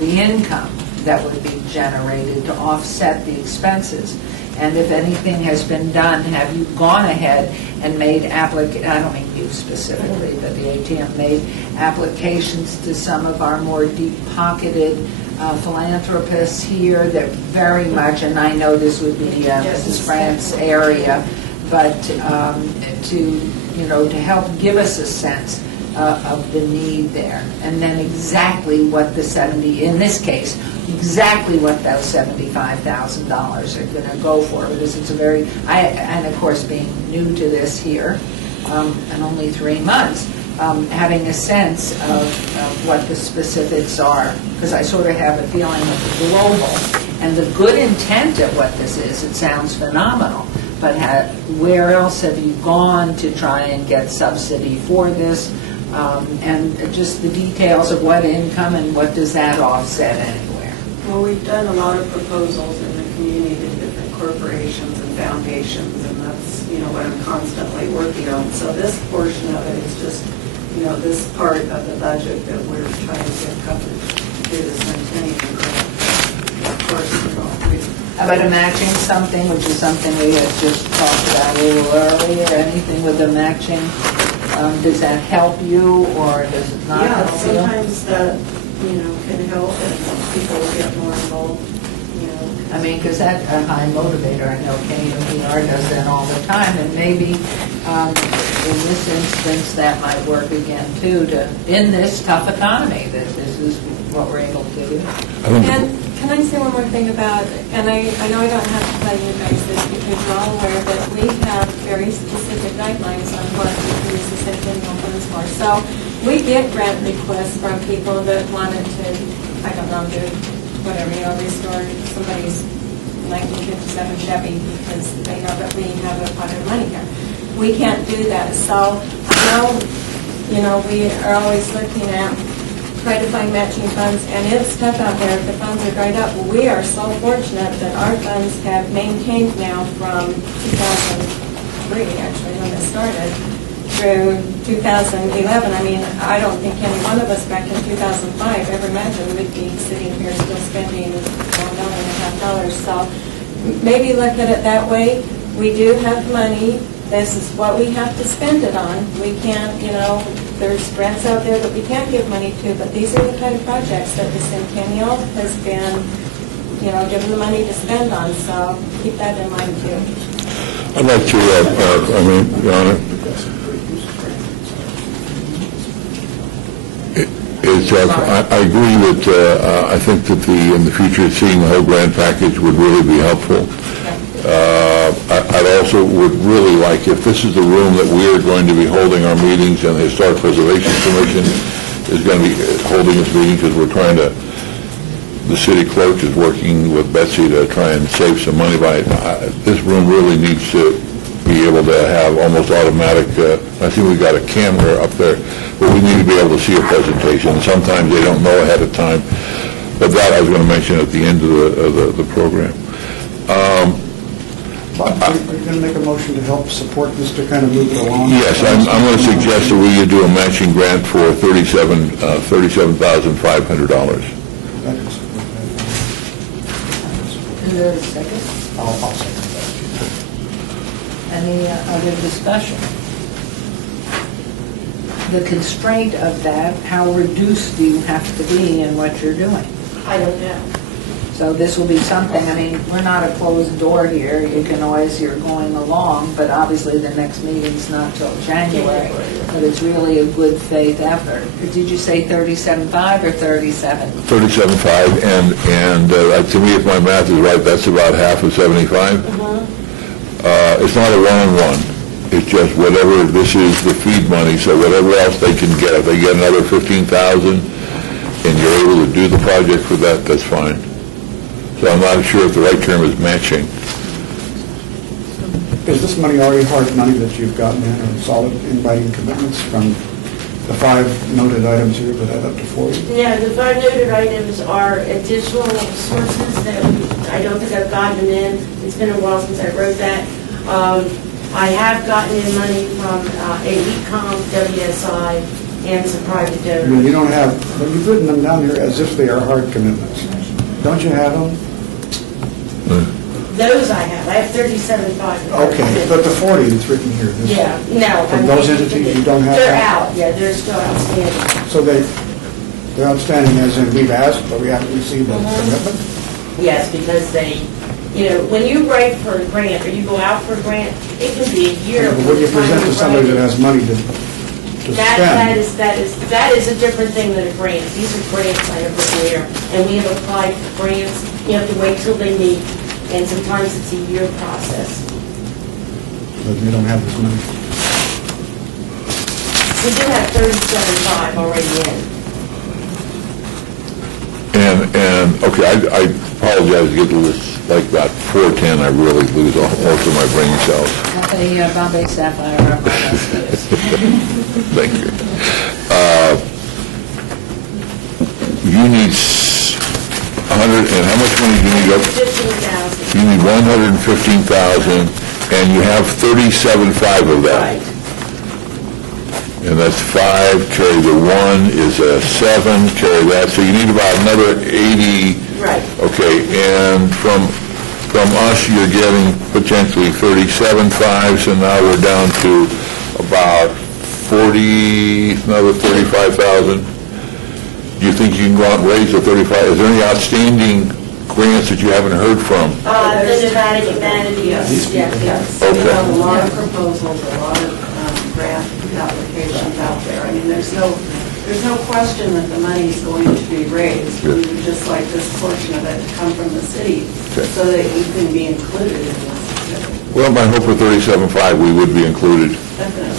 income that would be generated to offset the expenses. And if anything has been done, have you gone ahead and made I don't mean you, you specifically, but the ATM made applications to some of our more deep-pocketed philanthropists here that very much, and I know this would be Mrs. Brandt's area, but to help give us a sense of the need there. And then exactly what the 70, in this case, exactly what those $75,000 are going to go for, because it's a very, and of course being new to this here, and only 3 months, having a sense of what the specifics are, because I sort of have a feeling of the global and the good intent of what this is. It sounds phenomenal, but where else have you gone to try and get subsidy for this? And just the details of what income and what does that offset anywhere? Well, we've done a lot of proposals in the community to different corporations and foundations, and that's, what I'm constantly working on. So this portion of it is just, this part of the budget that we're trying to get covered through the Centennial grant. Of course, How about a matching something, which is something we had just talked about a little earlier, anything with the matching? Does that help you, or does it not help you? sometimes that, can help and people get more involved, I mean, because that's a high motivator. I know KMPR does that all the time, and maybe in this instance, that might work again, too, in this tough economy, that this is what we're able to do. And can I say one more thing about, and I know I don't have to tell you guys this because you're all aware that we have very specific guidelines on what we can use the Centennial funds for. So we get grant requests from people that wanted to, I don't know, do whatever, restore somebody's 1957 Chevy because they know that we have a pot of money here. We can't do that. So I know, we are always looking at try to find matching funds, and it's tough out there if the funds are dried up. We are so fortunate that our funds have maintained now from 2003, actually, when it started, through 2011. I mean, I don't think any one of us back in 2005 ever imagined we'd be sitting here still spending $1.5 million. So maybe look at it that way. We do have money. This is what we have to spend it on. We can't, there's grants out there that we can't give money to, but these are the kind of projects that the Centennial has been, given the money to spend on. So keep that in mind too. I'd like to, Your Honor, I agree that I think that in the future, seeing the whole grant package would really be helpful. I also would really like, if this is the room that we are going to be holding our meetings, and the Historic Preservation Commission is going to be holding its meeting, because we're trying to, the city clerk is working with Betsy to try and save some money by it. This room really needs to be able to have almost automatic, I think we've got a camera up there, but we need to be able to see a presentation. Sometimes they don't know ahead of time, but that I was going to mention at the end of the program. Are you going to make a motion to help support this to kind of move it along? Yes, I'm going to suggest that we do a matching grant for $37,500. Is there a second? I'll second that. Any other discussion? The constraint of that, how reduced do you have to be in what you're doing? I don't know. So this will be something, I mean, we're not a closed door here. You can always, you're going along, but obviously the next meeting's not till January. But it's really a good faith effort. Did you say 37.5 or 37? 37.5, and to me, if my math is right, that's about half of 75. It's not a one-on-one. It's just whatever, this is the feed money, so whatever else they can get. If they get another 15,000 and you're able to do the project for that, that's fine. So I'm not sure if the right term is matching. Is this money already hard money that you've gotten in, or solid in writing commitments from the 5 noted items here that add up to 40? Yeah, the 5 noted items are additional sources that I don't think I've gotten them in. It's been a while since I wrote that. I have gotten in money from AECOM, WSI, and some private I mean, donors. you don't have, but you've written them down here as if they are hard commitments. Don't you have them? Those I have 37.5. Okay, but the 40 that's written here. this- Yeah, no. From those entities, you don't have They're that? out, yeah, they're still outstanding. So they're outstanding as in we've asked, but we haven't received a commitment? Yes, because they, when you write for a grant, or you go out for a grant, it can be a year. But when you from the time present to you somebody write that it. has money to That spend, that is a different thing than a grant. These are grants I have written here, and we have applied for grants. You have to wait till they meet, and sometimes it's a year process. but we don't have this money. We do have 37.5 already in. And, okay, I apologize, get to this, like about 4:10, I really lose most of my brain cells. The Bombay Sapphire are my mosquitoes. Thank you. You need 100, and how much money do you need? 15,000. You need 115,000, and you have 37.5 of that. Right. And that's 5, carry the 1 is a 7, carry that, so you need about another 80. Right. Okay, and from us, you're getting potentially 37.5, so now we're down to about 40, another 35,000. Do you think you can go out and raise the 35? Is there any outstanding grants that you haven't heard from? The Nevada Humanities, yes. We Okay. have a lot of proposals, a lot of grant applications out there. I mean, there's no question that the money's going to be raised. We would just like this portion of it to come from the city Okay. so that you can be included in this. Well, I hope for 37.5, we would be included. Definitely.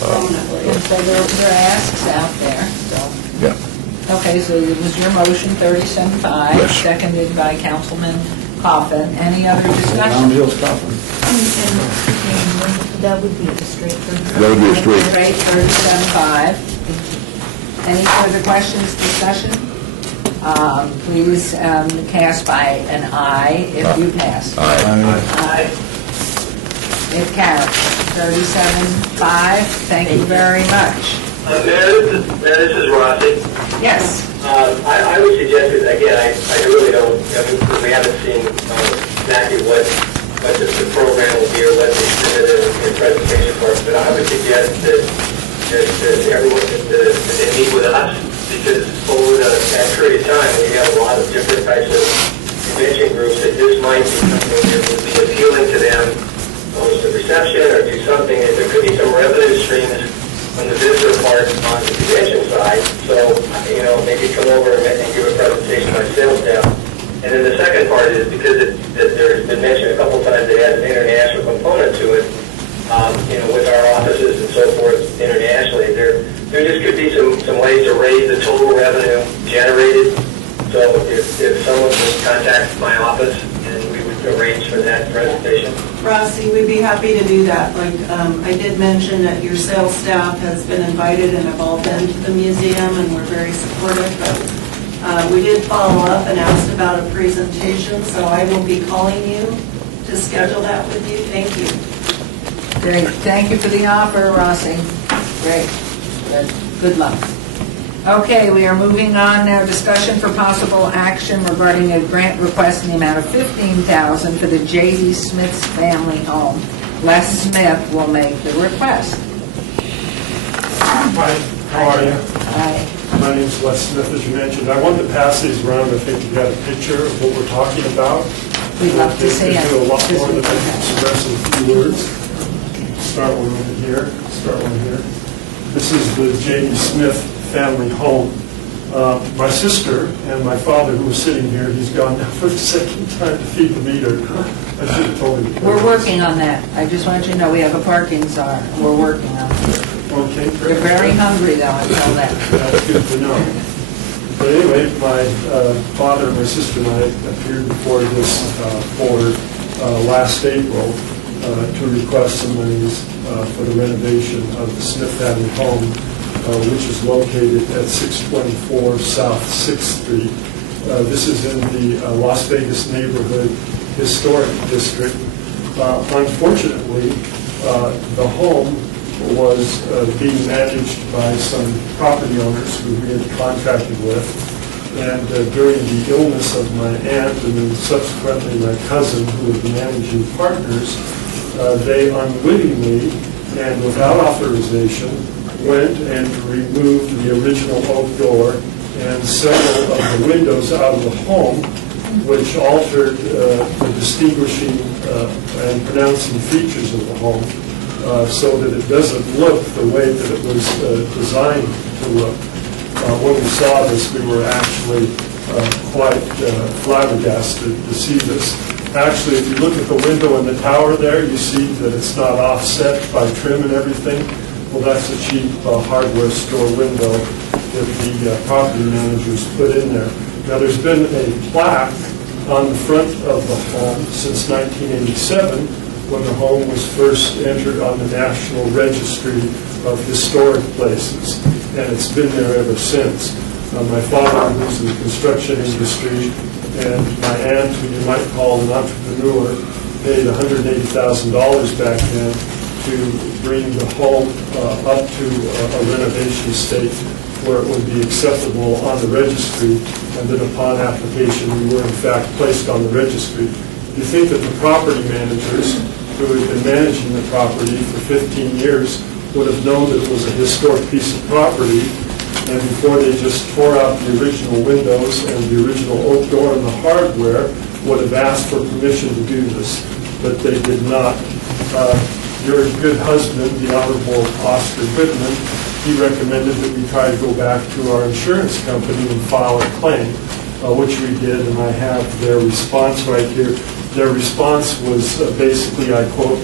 Prominently. And so there are asks out there, so. Yeah. Okay, so it was your motion, 37.5, Yes. seconded by Councilman Coffin. Any other Round discussion? Hills Coffin. And that would be a straight thing. That would be a straight. Straight, 37.5. Any further questions, discussion? Please cast by an aye if you pass. Aye. It carries. 37.5, thank you very much. Mayor, this is Rossi. Yes. I would suggest that, again, I really don't, we haven't seen exactly what the program will be or what the exhibit and presentation for, but I would suggest that everyone, that they meet with us, because over that period of time, when you have a lot of different types of convention groups, that this might be something that would be appealing to them, host a reception or do something, that there could be some revenue streams on the visitor part on the convention side. So, maybe come over and give a presentation by sales staff. And then the second part is, because there's been mentioned a couple times, it has an international component to it, with our offices and so forth internationally, there just could be some ways to raise the total revenue generated. So if someone would contact my office and we would arrange for that presentation. Rossi, we'd be happy to do that. Like, I did mention that your sales staff has been invited and have all been to the museum, and we're very supportive, but we did follow up and asked about a presentation, so I will be calling you to schedule that with you. Thank you. Great, thank you for the offer, Rossi. Great, good luck. Okay, we are moving on now, discussion for possible action regarding a grant request in the amount of $15,000 for the J.D. Smith's family home. Les Smith will make the request. Hi, how are you? Hi. My name's Les Smith, as you mentioned. I wanted to pass these around. I think you got a picture of what we're talking about. We'd love to see They it. do a lot more than express in a few words. Start one over here, start one here. This is the J.D. Smith family home. My sister and my father, who was sitting here, he's gone now for the second time to feed the meter. I should have told him. We're working on that. I just want you to know we have a parking czar. We're working on it. Okay, great. They're very hungry though, I know that. That's good to know. But anyway, my father and my sister and I appeared before this board last April to request some monies for the renovation of the Smith family home, which is located at 624 South 6th Street. This is in the Las Vegas Neighborhood Historic District. Unfortunately, the home was being managed by some property owners who we had contracted with. And during the illness of my aunt and then subsequently my cousin, who were the managing partners, they unwittingly and without authorization went and removed the original oak door and several of the windows out of the home, which altered the distinguishing and pronouncing features of the home so that it doesn't look the way that it was designed to look. When we saw this, we were actually quite flabbergasted to see this. Actually, if you look at the window in the tower there, you see that it's not offset by trim and everything. Well, that's a cheap hardware store window that the property managers put in there. Now, there's been a plaque on the front of the home since 1987, when the home was first entered on the National Registry of Historic Places, and it's been there ever since. My father, who's in the construction industry, and my aunt, who you might call an entrepreneur, paid $180,000 back then to bring the home up to a renovation state where it would be acceptable on the registry, and then upon application, we were in fact placed on the registry. You think that the property managers who had been managing the property for 15 years would have known that it was a historic piece of property, and before they just tore out the original windows and the original oak door and the hardware, would have asked for permission to do this, but they did not. Your good husband, the Honorable Oscar Goodman, he recommended that we try to go back to our insurance company and file a claim, which we did, and I have their response right here. Their response was basically, I quote,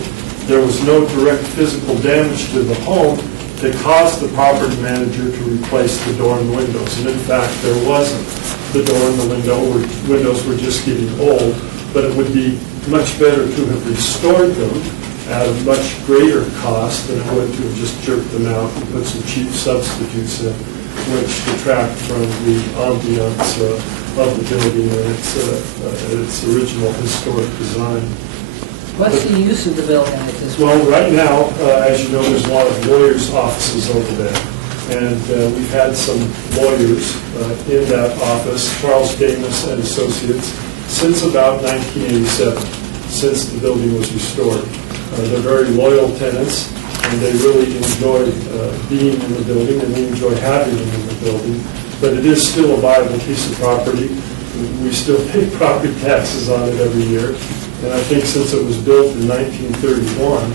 "There was no direct physical damage to the home that caused the property manager to replace the door and windows." And in fact, there wasn't. The door and the windows were just getting old, but it would be much better to have restored them at a much greater cost than it would to have just jerked them out and put some cheap substitutes in, which detract from the ambiance of the building and its original historic design. What's the use of the building at this point? Well, right now, as you know, there's a lot of lawyers' offices over there. And we've had some lawyers in that office, Charles Davis and Associates, since about 1987, since the building was restored. They're very loyal tenants, and they really enjoy being in the building, and they enjoy having them in the building. But it is still a viable piece of property. We still pay property taxes on it every year. And I think since it was built in 1931,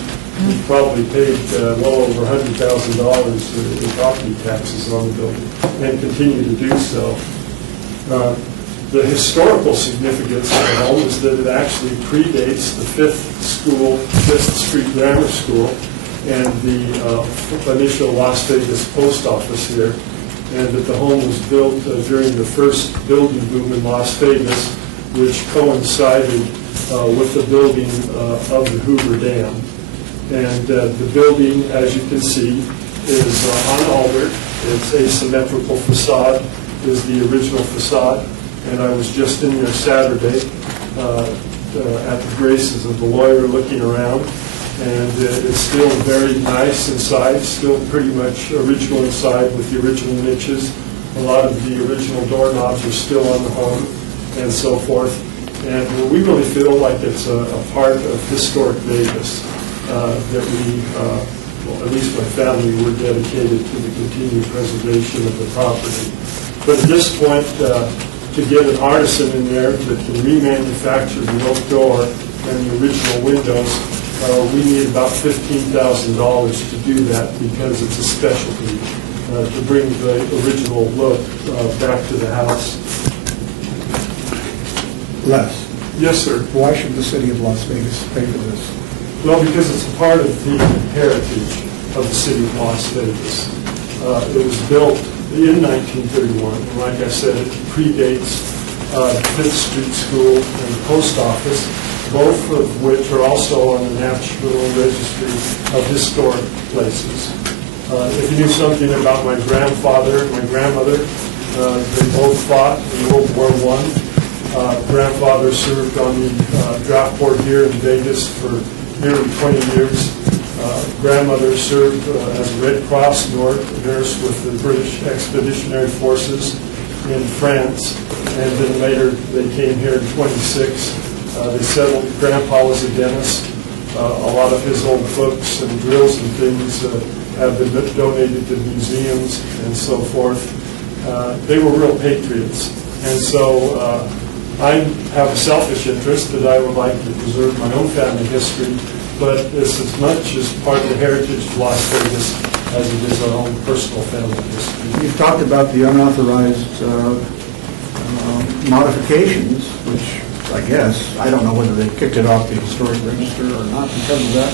we probably paid well over $100,000 in property taxes on the building, and continue to do so. The historical significance of the home is that it actually predates the Fifth Street Grammar School and the initial Las Vegas post office here, and that the home was built during the first building boom in Las Vegas, which coincided with the building of the Hoover Dam. And the building, as you can see, is unaltered. Its asymmetrical facade is the original facade. And I was just in there Saturday at the graces of the lawyer looking around. And it's still very nice inside, still pretty much original inside with the original niches. A lot of the original doorknobs are still on the home and so forth. And we really feel like it's a part of historic Vegas that we, well, at least my family, were dedicated to the continued preservation of the property. But at this point, to get an artisan in there that can remanufacture the oak door and the original windows, we need about $15,000 to do that because it's a specialty to bring the original look back to the house. Les, Yes, sir. why should the city of Las Vegas pay for this? Well, because it's a part of the heritage of the city of Las Vegas. It was built in 1931, and like I said, it predates Fifth Street School and the post office, both of which are also on the National Registry of Historic Places. If you knew something about my grandfather and my grandmother, they both fought in World War I. Grandfather served on the draft board here in Vegas for nearly 20 years. Grandmother served as a Red Cross nurse with the British Expeditionary Forces in France, and then later they came here in 26. They settled. Grandpa was a dentist. A lot of his old books and drills and things have been donated to museums and so forth. They were real patriots. And so I have a selfish interest that I would like to preserve my own family history, but it's as much as part of the heritage of Las Vegas as it is our own personal family history. You've talked about the unauthorized modifications, which I guess, I don't know whether they kicked it off the historic register or not because of that.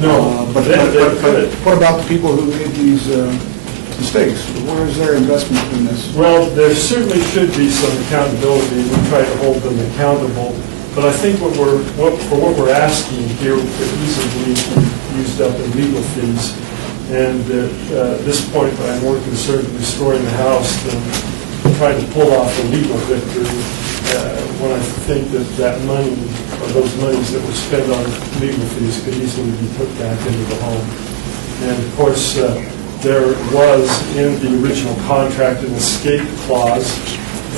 No, But they could. what about the people who made these mistakes? Where is their investment in this? Well, there certainly should be some accountability. We try to hold them accountable. But I think what we're asking here could easily be used up in legal fees. And at this point, I'm more concerned with restoring the house than trying to pull off a legal victory when I think that money, or those monies that were spent on legal fees could easily be put back into the home. And of course, there was in the original contract an escape clause,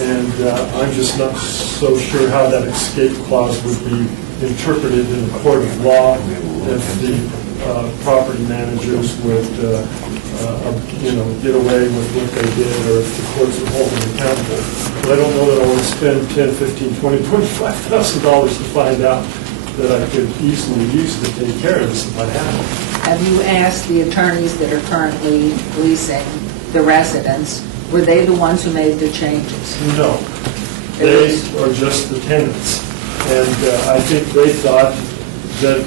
and I'm just not so sure how that escape clause would be interpreted in a court of law if the property managers would, get away with what they did, or if the courts would hold them accountable. But I don't know that I want to spend $10,000, $15,000, $20,000, $25,000 to find out that I could easily use to take care of this if I had it. Have you asked the attorneys that are currently leasing the residents, were they the ones who made the changes? No, they are just the tenants. And I think they thought that,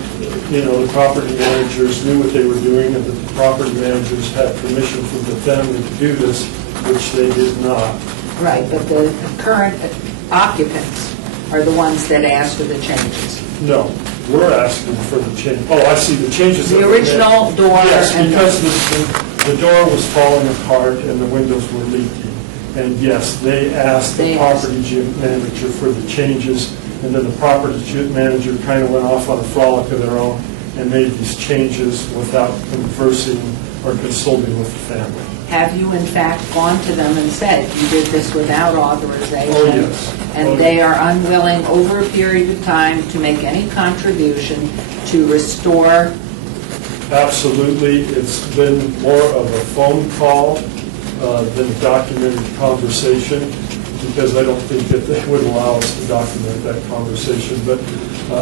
the property managers knew what they were doing, and that the property managers had permission from the family to do this, which they did not. Right, but the current occupants are the ones that asked for the changes. No, we're asking for the change. Oh, I see, the changes. The original door. Yes, and because the door was falling apart and the windows were leaking. And yes, they asked the property manager for the changes, and then the property manager kind of went off on a frolic of their own and made these changes without conversing or consulting with the family. Have you in fact gone to them and said, you did this without authorization? Oh, yes. And they are unwilling over a period of time to make any contribution to restore? Absolutely. It's been more of a phone call than a documented conversation, because I don't think that they would allow us to document that conversation. But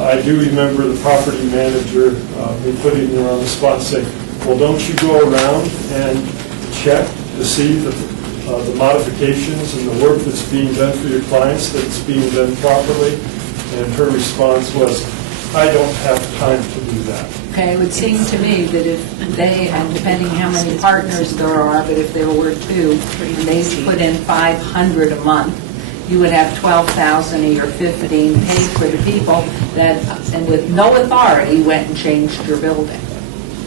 I do remember the property manager me putting her on the spot and saying, well, don't you go around and check to see that the modifications and the work that's being done for your clients, that it's being done properly? And her response was, I don't have time to do that. Okay, it would seem to me that if they, and depending how many partners there are, but if there were two, and they put in $500 a month, you would have $12,000 a year, $15 paid for the people that, and with no authority, went and changed your building.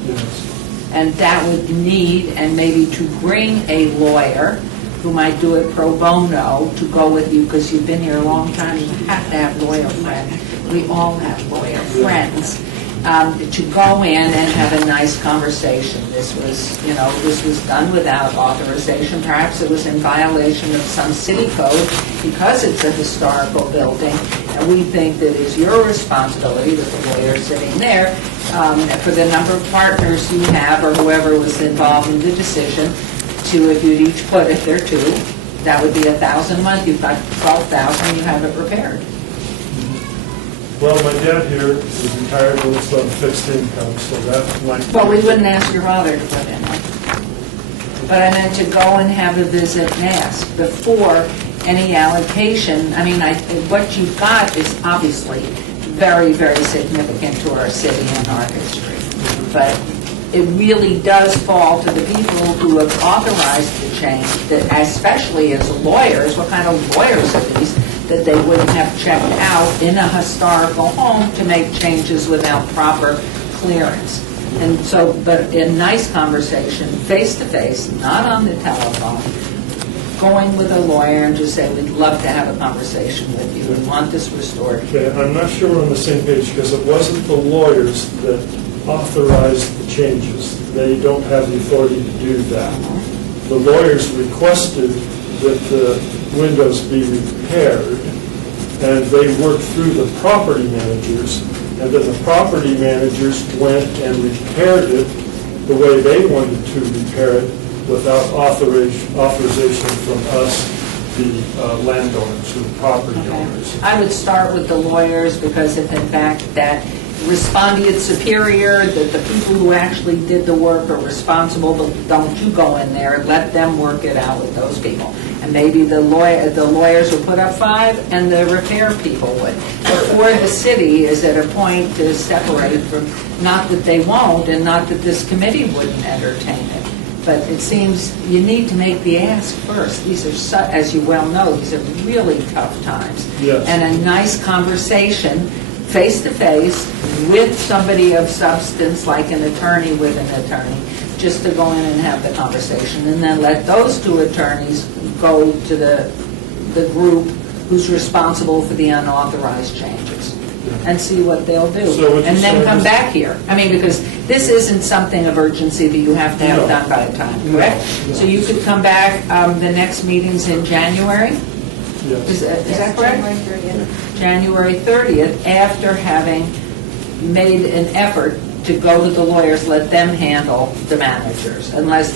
Yes. And that would need, and maybe to bring a lawyer who might do it pro bono to go with you, because you've been here a long time, you have to have lawyer friends. We all have lawyer friends. To go in and have a nice conversation. This was done without authorization. Perhaps it was in violation of some city code because it's a historical building. And we think that it's your responsibility, with the lawyer sitting there, for the number of partners you have or whoever was involved in the decision, to, if you'd each put, if there are two, that would be $1,000 a month. You've got $12,000, you have it repaired. Well, my dad here is retired and it's on fixed income, so that might... Well, we wouldn't ask your father to put in it. But I meant to go and have a visit and ask before any allocation. I mean, what you've got is obviously very, very significant to our city and our history. But it really does fall to the people who have authorized the change, that especially as lawyers, what kind of lawyers are these, that they wouldn't have checked out in a historical home to make changes without proper clearance. And so, but in nice conversation, face-to-face, not on the telephone, going with a lawyer and just say, we'd love to have a conversation with you and want this restored. Okay, I'm not sure we're on the same page, because it wasn't the lawyers that authorized the changes. They don't have the authority to do that. The lawyers requested that the windows be repaired, and they worked through the property managers, and then the property managers went and repaired it the way they wanted to repair it without authorization from us, the landowners, the property owners. I would start with the lawyers, because if in fact that respondeat superior, that the people who actually did the work are responsible, but don't you go in there, let them work it out with those people. And maybe the lawyers will put up 5 and the repair people would. Before the city is at a point to separate from, not that they won't, and not that this committee wouldn't entertain it, but it seems you need to make the ask first. These are, as you well know, these are really tough times. Yes. And a nice conversation, face-to-face, with somebody of substance, like an attorney with an attorney, just to go in and have the conversation, and then let those 2 attorneys go to the group who's responsible for the unauthorized changes, and see what they'll do. So what And you're then saying come is- back here. I mean, because this isn't something of urgency that you have to have No. done by the time, No, correct? no. So you could come back, the next meeting's in January? Yes. Is that correct? January 30th. January 30th, after having made an effort to go to the lawyers, let them handle the managers, unless,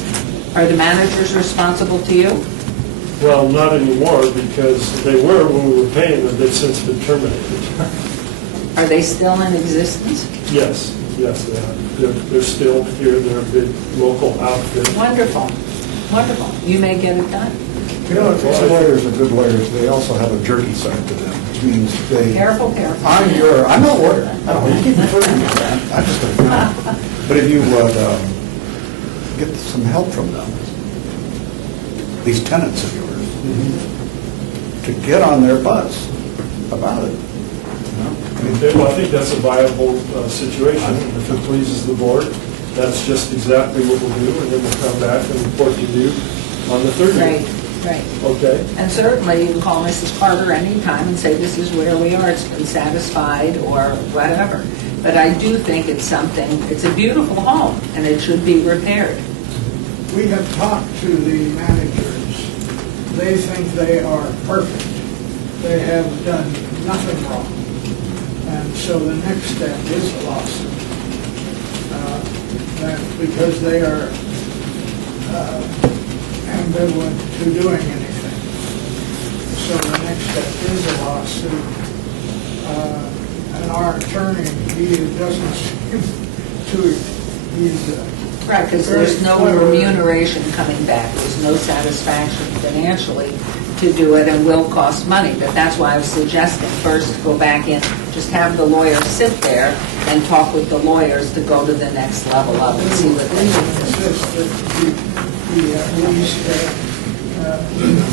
are the managers responsible to you? Well, not anymore, because they were when we were paying them, they've since been terminated. Are they still in existence? Yes, yes, they are. They're still here, they're a big local outfit. Wonderful, wonderful. You may get it done. You know, if these lawyers are good lawyers, they also have a jerky side to them, which means they... Careful, careful. I'm not a lawyer. No, you keep referring to me, man. I just don't know. But if you would get some help from them, these tenants of yours, to get on their butts about it. You know? I mean, Okay, well, I think that's a viable situation. If it pleases the board, that's just exactly what we'll do, and then we'll come back and report to you on the 30th. Right, right. Okay? And certainly, you can call Mrs. Carter anytime and say, this is where we are, it's been satisfied, or whatever. But I do think it's something, it's a beautiful home, and it should be repaired. We have talked to the managers. They think they are perfect. They have done nothing wrong. And so the next step is a lawsuit. Because they are ambivalent to doing anything. So the next step is a lawsuit. And our attorney, he doesn't seem to, he's Right, because there's no remuneration coming back, there's no satisfaction financially to do it, and will cost money. But that's why I was suggesting first to go back in, just have the lawyers sit there and talk with the lawyers to go to the next level up and see what they think. insist that he at least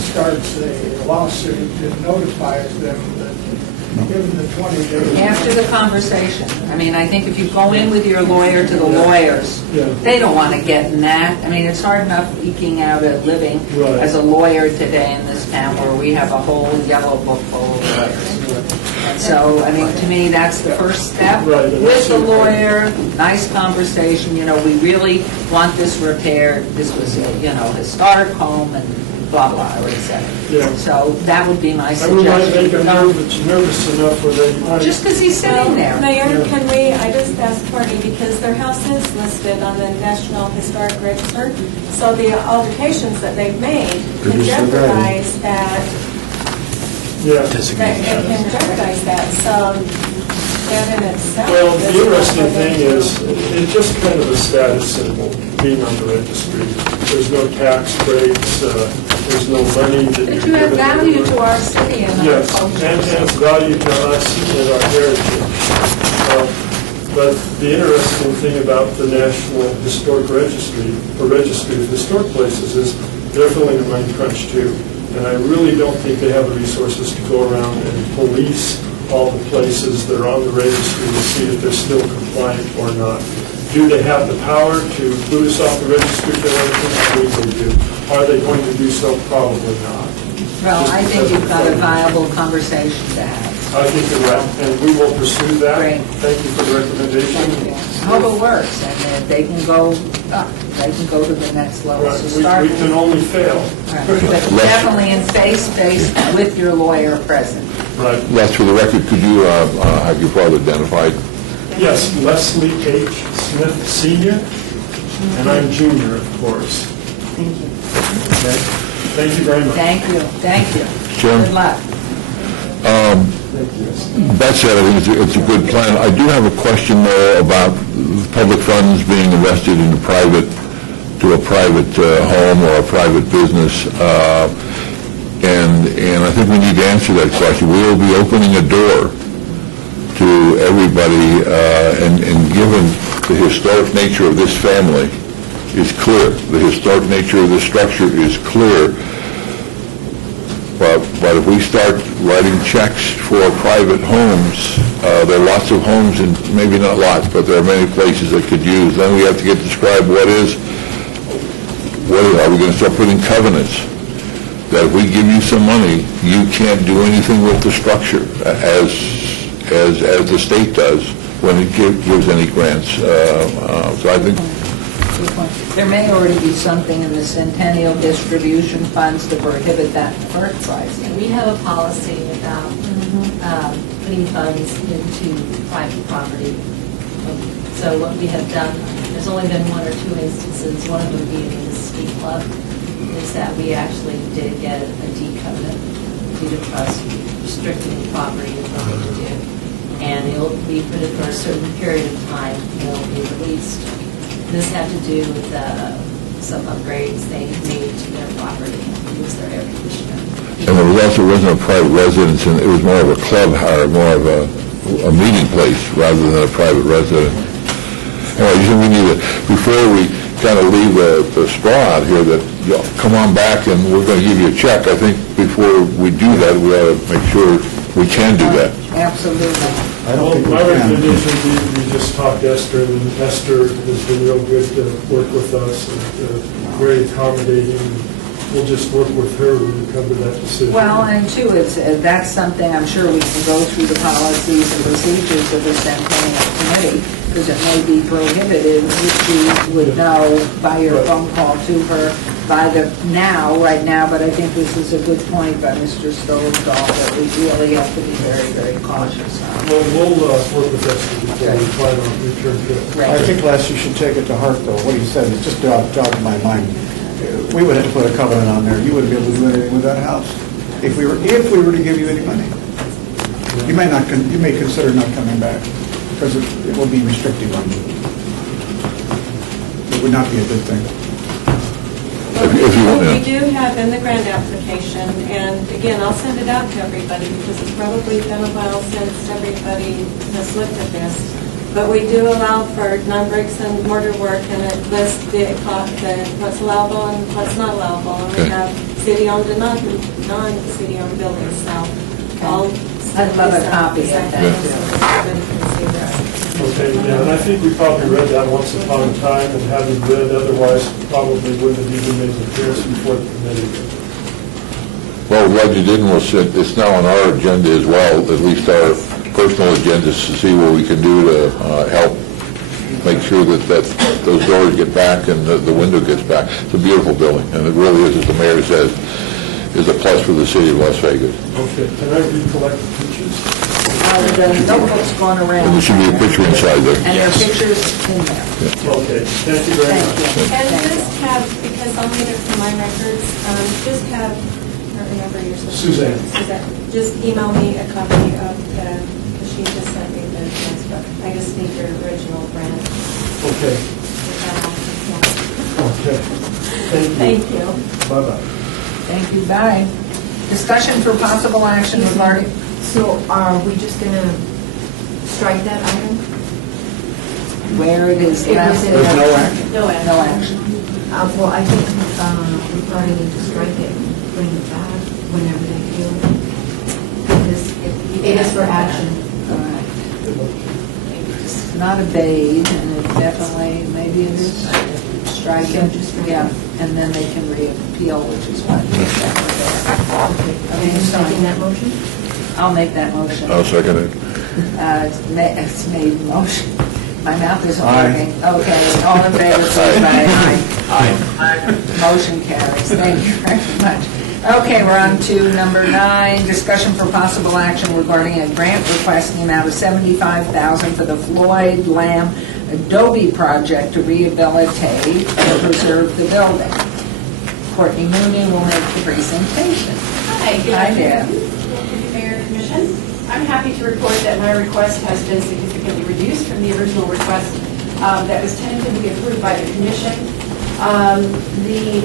starts a lawsuit and notifies them that given the 20 days. After the conversation, I mean, I think if you go in with your lawyer to the lawyers, they don't want to get in that. I mean, it's hard enough eking out a living Right. as a lawyer today in this town where we have a whole yellow book full of lawyers. And so, I mean, to me, that's the first step. Right. With the lawyer, nice conversation, you know, we really want this repaired. This was a, historic home and blah, blah, I would say. Yeah. So that would be my And we might make suggestion. them nervous enough where they... Just because he's sitting there. Mayor, can I just ask Courtney, because their house is listed on the National Historic Register, so the altercations that they've made can jeopardize that, Yeah. it can jeopardize that, so that in itself. Well, the is- interesting thing is, it's just kind of a status symbol, being on the registry. There's no tax breaks, there's no money that But you have value to our city and our Yes, culture. and it's value to us and our heritage. But the interesting thing about the National Historic Registry, or Registry of Historic Places, is they're feeling a money crunch too. And I really don't think they have the resources to go around and police all the places that are on the registry to see if they're still compliant or not. Do they have the power to boot us off the registry if they want to? I believe they do. Are they going to do so? Probably not. Well, I think you've got a viable conversation to have. I think you're right, and we will pursue that. Great. Thank you for the recommendation. I hope it works, and that they can go up. They can go to the next level Right, to we start. can only fail. Right. But definitely in face-to-face with your lawyer present. Right. Les, for the record, could you have your father identified? Yes, Leslie H. Smith Senior, and I'm Junior, of course. Thank you. Okay? Thank you very much. Thank you. Chairman? Good luck. That said, I think it's a good plan. I do have a question, though, about public funds being invested in a private home or a private business. And I think we need to answer that question. We will be opening a door to everybody, and given the historic nature of this family is clear, the historic nature of this structure is clear, but if we start writing checks for private homes, there are lots of homes, and maybe not lots, but there are many places that could use, then we have to get described are we going to start putting covenants that if we give you some money, you can't do anything with the structure as the state does when it gives any grants. So I think Good point. There may already be something in the Centennial distribution funds to prohibit that in the first place. We have a policy about putting funds into private property. So what we have done, there's only been one or two instances, one of them being in the ski club, is that we actually did get a deed covenant, deed of trust, restricting the property and what they can do. And it'll be put in for a certain period of time, and it'll be released. This had to do with some upgrades they made to their property, use their air conditioner. And there wasn't a private residence, and it was more of a club or more of a meeting place rather than a private residence. Anyway, you think we need to, before we kind of leave the straw out here that, come on back and we're going to give you a check, I think before we do that, we ought to make sure we can do that. Absolutely. I don't Well, think we my can. recommendation would be we just talk to Esther, and Esther has been real good to work with us and very accommodating. We'll just work with her when we come to that decision. Well, and too, that's something I'm sure we can go through the policies and procedures of the Centennial Committee, because it may be prohibited, which you would know by your phone call to her right now, but I think this is a good point by Mr. Stovall, that we really have to be very, very cautious on. Well, we'll work with Esther before we plan on return to it. I think, Les, you should take it to heart, though. What he said, it just jogged my mind. We would have to put a covenant on there. You wouldn't be able to do anything with that house if we were to give you any money. You may consider not coming back because it will be restrictive on you. It would not be a good thing. If you want We to. do have in the grant application, and again, I'll send it out to everybody because it's probably been a while since everybody has looked at this. But we do allow for non-bricks and mortar work, and it lists what's allowable and what's not allowable. And we Okay. have city-owned and non-city-owned buildings now. I'd love a copy of that, So everybody can see this. Okay, yeah, and I think we probably read that once upon a time, and having read, otherwise probably wouldn't have even made an appearance before the committee. Well, what you didn't was, it's now on our agenda as well, at least our personal agendas, to see what we can do to help make sure that those doors get back and the window gets back. It's a beautiful building, and it really is, as the mayor says, is a plus for the city of Las Vegas. Okay, can I recollect the pictures? The notebook's going around. And there should be a picture inside there. And there are pictures in there. Okay, thank you very much. Thank you. And Thank you. just have, because I'll need it for my records, just have, I don't remember your Suzanne. Just email me a copy of the, because she just sent me the transcript. I just need your original grant. Okay, okay. Thank you. Bye-bye. Thank you, bye. Discussion for possible action regarding, So are we just going to strike that item? where it is It was left. in There's the- no action. No action. No action. Well, I think we probably need to strike it and bring it back whenever they feel. Because it is for action. All right. It's not obeyed, and it definitely, maybe it is striking, yeah, and then they can reappeal, which is what we exactly there. Are you making that motion? I'll make that motion. I'll second it. It's made motion. My mouth isn't Aye. working. Okay, all in favor, please say aye. Aye. Motion carries. Thank you very much. Okay, we're on to number 9, discussion for possible action regarding a grant request in the amount of $75,000 for the Floyd Lamb Adobe project to rehabilitate and preserve the building. Courtney Mooney will make the presentation. Hi, good Hi there. afternoon, Mayor and Commission. I'm happy to report that my request has been significantly reduced from the original request that was tentatively approved by the Commission. We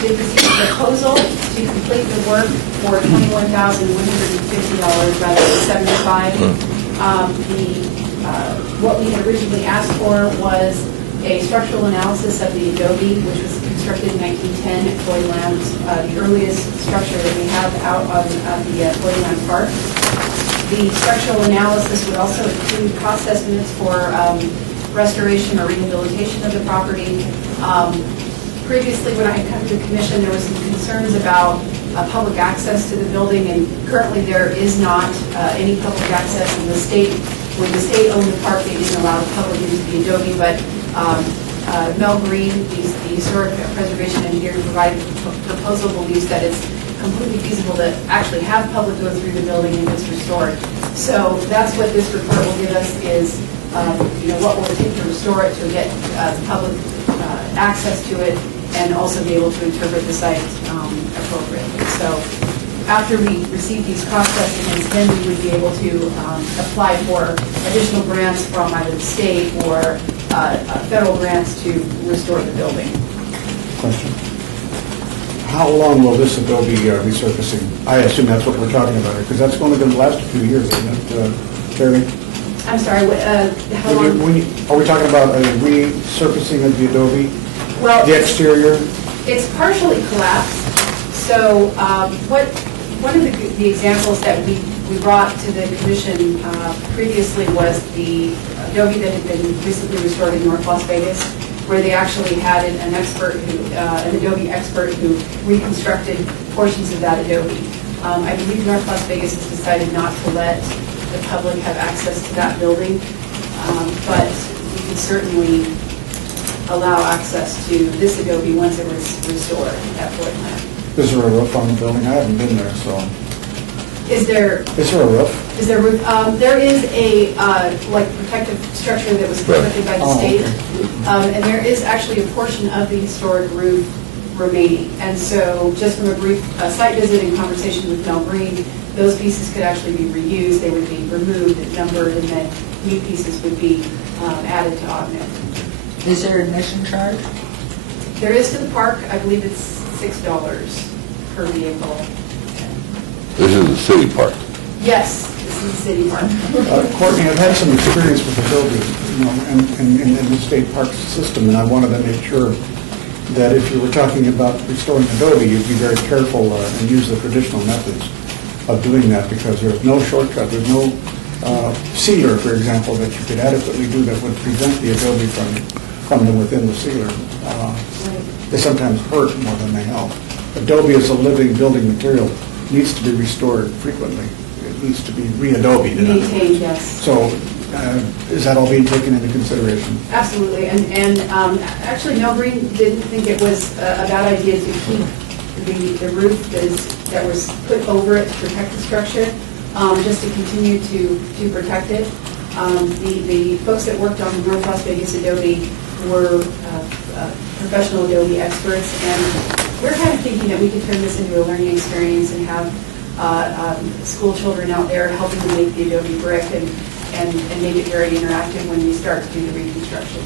did receive a proposal to complete the work for $21,150 rather than $75,000. What we had originally asked for was a structural analysis of the adobe, which was constructed in 1910 at Floyd Lamb's, the earliest structure that we have out on the Floyd Lamb Park. The structural analysis would also include cost estimates for restoration or rehabilitation of the property. Previously, when I had come to the commission, there was some concerns about public access to the building, and currently there is not any public access in the state. When the state owned the park, they didn't allow the public into the adobe, but Mel Green, the historic preservation engineer who provided the proposal, believes that it's completely feasible to actually have public go through the building and it's restored. So that's what this report will give us is, what will it take to restore it, to get public access to it, and also be able to interpret the site appropriately. So after we receive these cost estimates, then we would be able to apply for additional grants from either the state or federal grants to restore the building. Question. How long will this adobe resurfacing? I assume that's what we're talking about here, because that's only going to last a few years, isn't it, Terry? I'm sorry, how long? Are we talking about a resurfacing of the adobe? Well, The exterior? it's partially collapsed. So one of the examples that we brought to the commission previously was the adobe that had been recently restored in North Las Vegas, where they actually had an expert, an adobe expert who reconstructed portions of that adobe. I believe North Las Vegas has decided not to let the public have access to that building, but we can certainly allow access to this adobe once it was restored at Floyd Lamb. Is there a roof on the building? I haven't been there, so. Is there Is there a roof? Is there roof? There is a protective structure that was constructed by the Oh, state, okay. and there is actually a portion of the historic roof remaining. And so, just from a brief site visit and conversation with Mel Green, those pieces could actually be reused. They would be removed and numbered, and then new pieces would be added to augment. Is there admission charge? There is to the park. I believe it's $6 per vehicle. This is the city park. Yes, this is the city park. Courtney, I've had some experience with adobe, and in the state park system, and I wanted to make sure that if you were talking about restoring adobe, you'd be very careful and use the traditional methods of doing that, because there's no shortcut, there's no sealer, for example, that you could adequately do that would prevent the adobe from within the sealer. They sometimes hurt more than they help. Adobe is a living building material, needs to be restored frequently. It needs to be re-adobeed. Maintained, yes. So is that all being taken into consideration? Absolutely, and actually, Mel Green didn't think it was a bad idea to keep the roof that was put over it to protect the structure, just to continue to protect it. The folks that worked on the North Las Vegas adobe were professional adobe experts, and we're kind of thinking that we could turn this into a learning experience and have school children out there helping to make the adobe brick and make it very interactive when we start to do the reconstruction.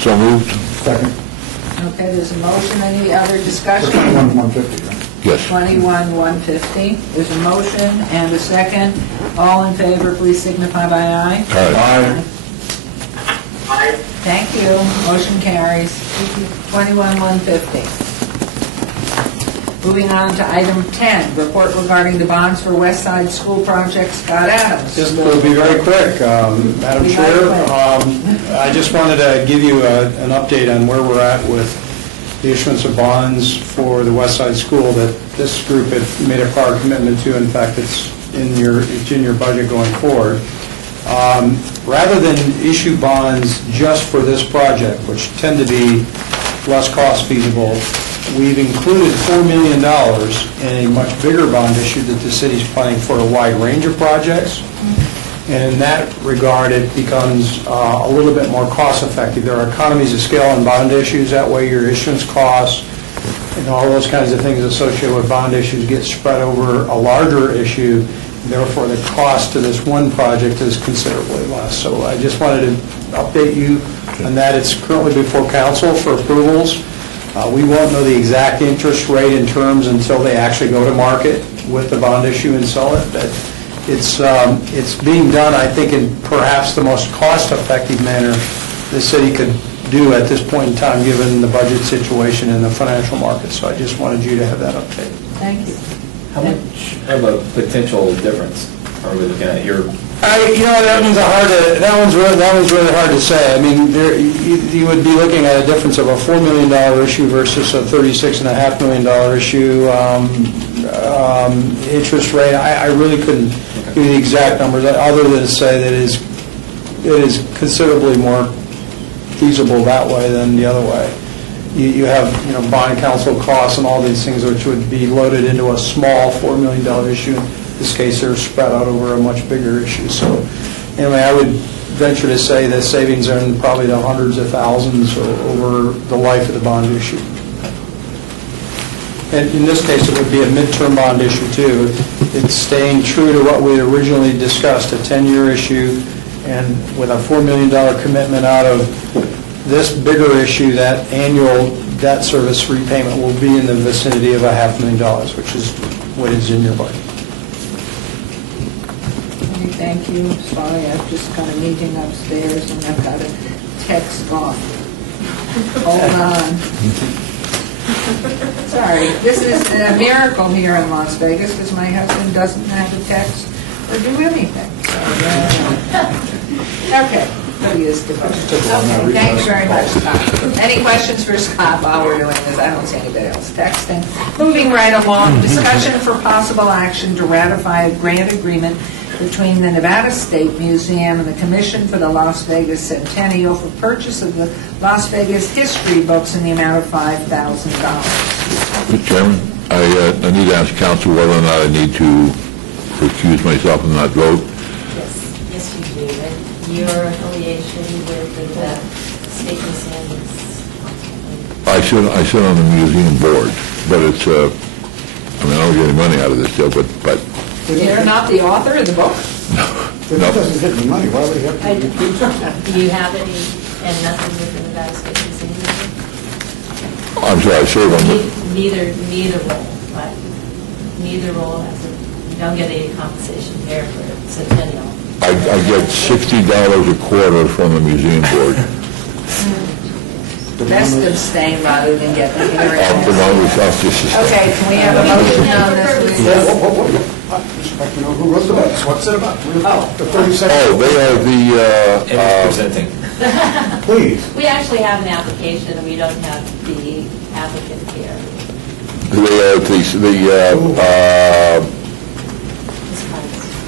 So moved? Second. Okay, there's a motion. Any other discussion? 150, right? Yes. 21,150. There's a motion and a second. All in favor, please signify by aye. Aye. Aye. Thank you. Motion carries. 21,150. Moving on to item 10, report regarding the bonds for West Side School project. Scott Adams. Just will be very quick, Madam Be Chair. very quick. I just wanted to give you an update on where we're at with the issuance of bonds for the West Side School that this group had made a prior commitment to. In fact, it's it's in your budget going forward. Rather than issue bonds just for this project, which tend to be less cost feasible, we've included $4 million in a much bigger bond issue that the city's planning for a wide range of projects. And in that regard, it becomes a little bit more cost-effective. There are economies of scale in bond issues. That way your issuance costs and all those kinds of things associated with bond issues get spread over a larger issue. Therefore, the cost to this one project is considerably less. So I just wanted to update you on that. It's currently before council for approvals. We won't know the exact interest rate in terms until they actually go to market with the bond issue and sell it. But it's being done, I think, in perhaps the most cost-effective manner the city could do at this point in time, given the budget situation and the financial markets. So I just wanted you to have that update. Thank you. How much of a potential difference are we looking at here? That one's really hard to say. I mean, you would be looking at a difference of a $4 million issue versus a $36.5 million issue. Interest rate, I really couldn't give you the exact numbers, other than to say that it is considerably more feasible that way than the other way. You have, bond counsel costs and all these things which would be loaded into a small $4 million issue. In this case, they're spread out over a much bigger issue. So anyway, I would venture to say that savings are in probably the hundreds of thousands over the life of the bond issue. And in this case, it would be a midterm bond issue too. It's staying true to what we originally discussed, a 10-year issue, and with a $4 million commitment out of this bigger issue, that annual debt service repayment will be in the vicinity of $500,000, which is what is in your budget. Okay, thank you. Sorry, I'm just kind of meeting upstairs and I've got a text off. Hold on. Sorry, this is a miracle here in Las Vegas because my husband doesn't have a text or do anything. So, okay, he is devoted. Okay, thanks very much, Scott. Any questions for Scott while we're doing this? I don't see anybody else texting. Moving right along, discussion for possible action to ratify a grant agreement between the Nevada State Museum and the Commission for the Las Vegas Centennial for purchase of the Las Vegas history books in the amount of $5,000. Mr. Chairman, I need to ask council whether or not I need to recuse myself from that vote. Yes, you do. And your affiliation with the state museum is... I sit on the museum board, but it's, I don't get any money out of this deal, but You're not the author of the book? If it doesn't get any money, why would he have to recuse himself? Do you have any, and nothing with the Nevada State Museum? I'm sorry, I serve on the... Neither role, but neither role has a, you don't get any compensation there for Centennial. I get $60 a quarter from the museum board. Best abstain rather than get the hearing. Okay, can we have a motion on this, please? I'd just like to know who wrote the books. What's it about? The 32nd. Oh, they are the, And presenting. Please. We actually have an application, and we don't have the applicant here.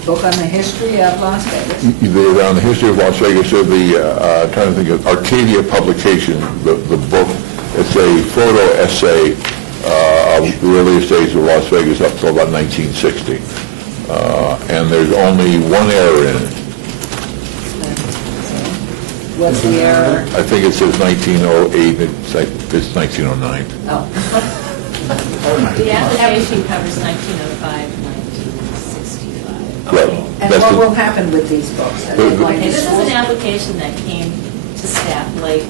Book on the history of Las Vegas. They're on the history of Las Vegas. They're the, trying to think of Arcadia publication, the book. It's a photo essay of the earliest days of Las Vegas up till about 1960. And there's only one error in it. What's the error? I think it says 1908, it's 1909. Oh. The application covers 1905 to 1965. Right. And what will happen with these books? Are they going to This is school? an application that came to staff late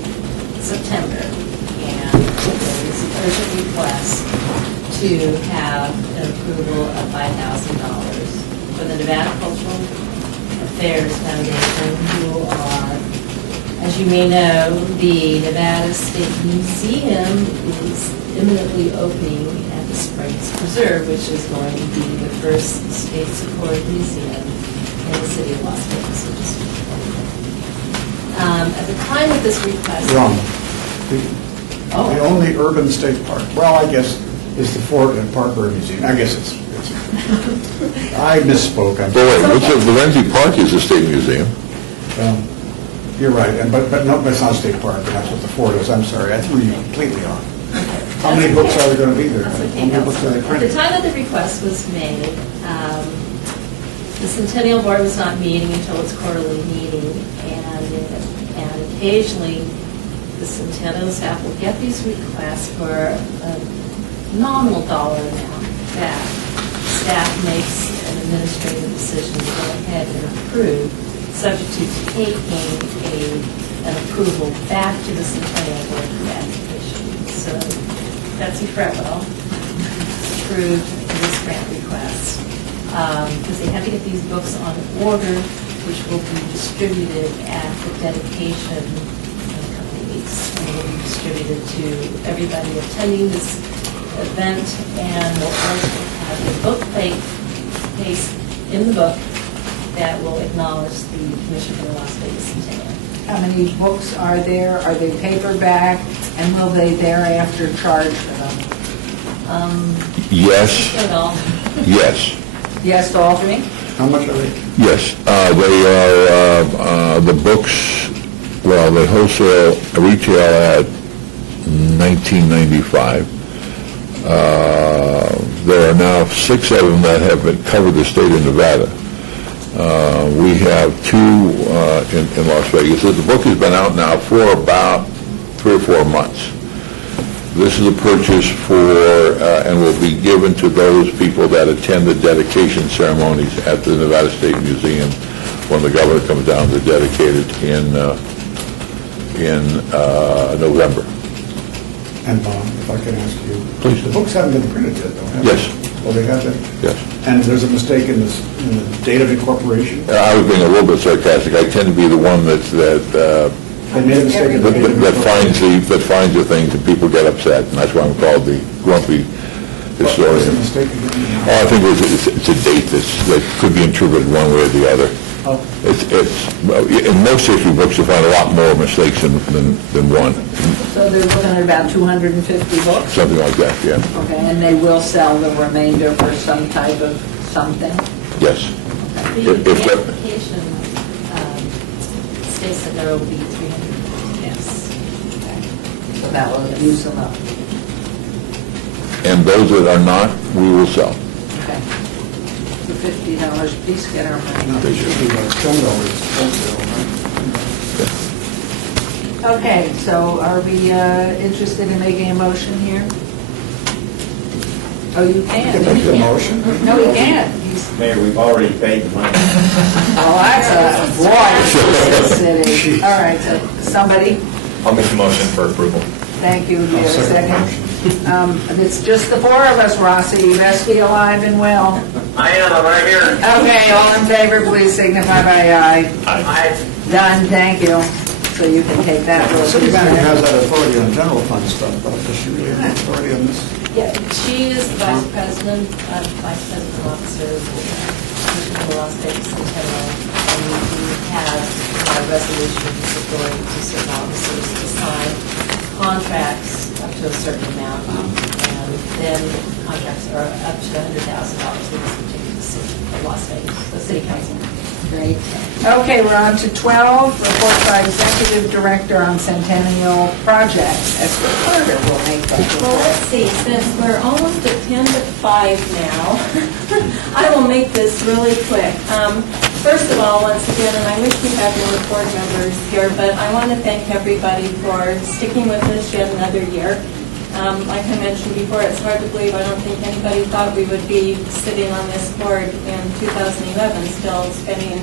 September, and there was an urgent request to have an approval of $5,000 for the Nevada Cultural Affairs Foundation, who are, as you may know, the Nevada State Museum is imminently opening at the Springs Preserve, which is going to be the first state-supported museum in the city of Las Vegas. At the time of this request... Wrong. The only urban state park, well, I guess, is the Fort and Park Bird Museum. I guess it's I misspoke. I'm But wait, the Lindsay Park is a state museum. You're right, but no, it's not a state park, and that's what the fort is. I'm sorry, I threw you completely off. How many books are there going to be there? That's okay, How many books are they At the printing? time that the request was made, the Centennial Board was not meeting until its quarterly meeting, and occasionally the Centennial staff will get these requests for a nominal dollar amount that staff makes an administrative decision to go ahead and approve, subject to taking an approval back to the Centennial Board for application. So Betsy Fretwell approved this grant request because they have to get these books on order, which will be distributed at the dedication in a couple of weeks. And will be distributed to everybody attending this event, and will also have a book place in the book that will acknowledge the Commission for the Las Vegas Centennial. How many books are there? Are they paperback? And will they thereafter charge for them? Yes, At all. yes, Yes to all three? How much are they? yes. They are, the books, well, they wholesale, retail at $19.95. There are now 6 of them that have covered the state of Nevada. We have 2 in Las Vegas. So the book has been out now for about 3 or 4 months. This is a purchase for, and will be given to those people that attend the dedication ceremonies at the Nevada State Museum when the governor comes down to dedicate it in November. And Bob, if I can ask you. Please. The books haven't been printed yet, though, have they? Yes. Oh, they have been? Yes. And there's a mistake in the date of incorporation? I was being a little bit sarcastic. I tend to be the one that They made a mistake in the date of that incorporation. finds the things and people get upset, and that's why I'm called the grumpy What's the historian. mistake again? Oh, I think it's a date that could be interpreted one way or the other. Oh. In most history books, you find a lot more mistakes than one, So they're looking at about 250 books? something like that, yeah. Okay, and they will sell the remainder for some type of something? Yes. The If that- application states that there will be 300, yes. So that will use them up. And those that are not, we will sell. Okay. For $50 a piece, get our money. No, they should be about $10 wholesale, right? Okay, so are we interested in making a motion here? Oh, you can. You can make the motion. No, he can't. He's, Mayor, we've already paid the money. oh, that's a boy, city. All right, so somebody, I'll make the motion for approval. thank you. Do you I'll have a second the second? It's just the 4 of us, Rossi. You best be alive and well. I am, I'm right here. Okay, all in favor, please signify by aye. I, Done, thank you. So you can take that. The city manager has that authority on general fund stuff, but does she really have authority on this? Yeah, she is the vice president officer of the Commission for Las Vegas Centennial, and we have resolutions authority to certain officers to sign contracts up to a certain amount, and then contracts are up to $100,000 with the city of Las Vegas, the city council. Great. Okay, we're on to 12, report by Executive Director on Centennial Project. Esther Carter will make that Well, report. let's see, since we're almost at 10 to 5 now, I will make this really quick. First of all, once again, and I wish we had more board members here, but I want to thank everybody for sticking with us yet another year. Like I mentioned before, it's hard to believe, I don't think anybody thought we would be sitting on this board in 2011, still spending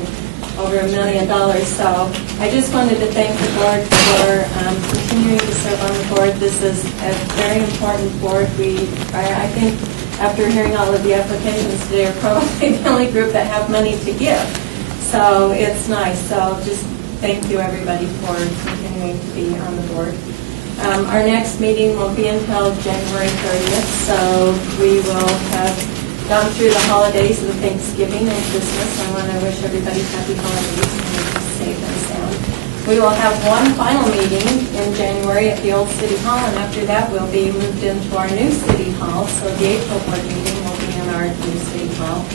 over $1 million. So I just wanted to thank the board for continuing to serve on the board. This is a very important board. I think after hearing all of the applications today, are probably the only group that have money to give. So it's nice. So just thank you, everybody, for continuing to be on the board. Our next meeting won't be until January 30th, so we will have gone through the holidays of Thanksgiving and Christmas. I want to wish everybody happy holidays and be safe and sound. We will have one final meeting in January at the old City Hall, and after that we'll be moved into our new City Hall, so the April board meeting will be in our at New City Hall.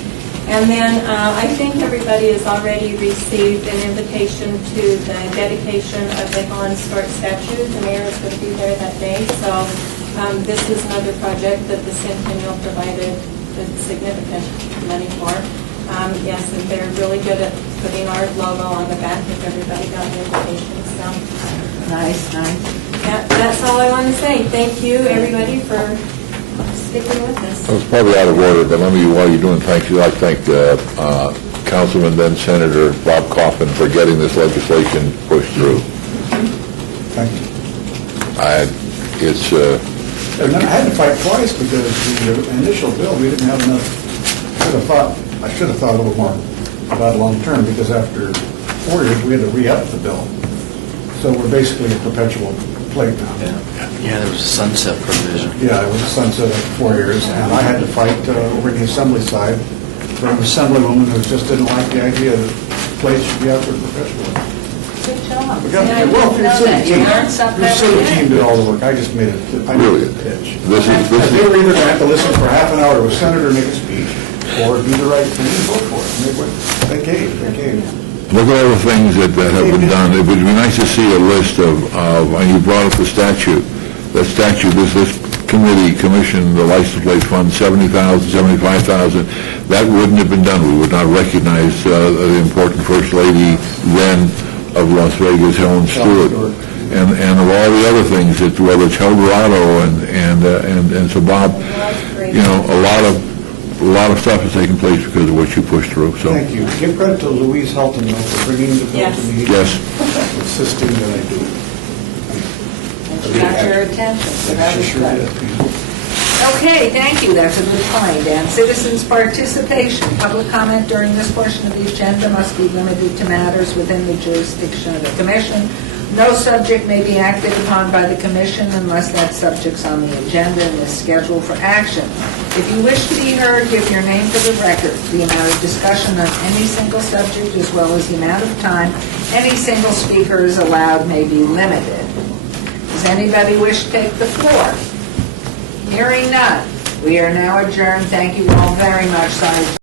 And then I think everybody has already received an invitation to the dedication of the Holland Historic statue. The mayor is going to be there that day. So this is another project that the Centennial provided significant money for. Yes, and they're really good at putting our logo on the back if everybody got the invitation. So Nice. that's all I want to say. Thank you, everybody, for sticking with us. It was probably out of order, but let me, while you're doing thank you, I'd like to thank Councilman, then Senator Bob Coffin for getting this legislation pushed through. Thank you. It's, And then I had to fight twice because the initial bill, we didn't have enough, I should have thought a little more about long-term, because after 4 years, we had to re-up the bill. So we're basically a perpetual plate now. Yeah, there was a sunset provision. Yeah, it was a sunset after 4 years, and I had to fight over the assembly side from an assemblywoman who just didn't like the idea that plates should be out there perpetually. Good job. We got, See, I well, didn't know that. You learned something your city every day. team did all the work, I just made it, I made Really? it a pitch. this And is, they were either going to have to listen for half an hour to a senator make a speech, or do the right thing and vote for it. And they caved. look at all the things that have been done. It would be nice to see a list of, and you brought up the statute. That statute, this commission, the license plate fund, 70,000, 75,000, that wouldn't have been done. We would not recognize the important First Lady then of Las Vegas, Helen Stewart, and of all the other things, that whether it's Eldorado and so Bob, you know, a lot of stuff has taken place because of what you pushed through. So Thank you. Give credit to Louise Helton though, for bringing the bill to me. Yes. Insisting that I do it. And she got your attention, so that She was sure good. did. Okay, thank you, that's a good point. And citizens' participation, public comment during this portion of the agenda must be limited to matters within the jurisdiction of the commission. No subject may be acted upon by the commission unless that subject's on the agenda and is scheduled for action. If you wish to be heard, give your name for the record. The amount of discussion on any single subject, as well as the amount of time any single speaker is allowed, may be limited. Does anybody wish to take the floor? Hearing none, we are now adjourned. Thank you all very much. Sorry.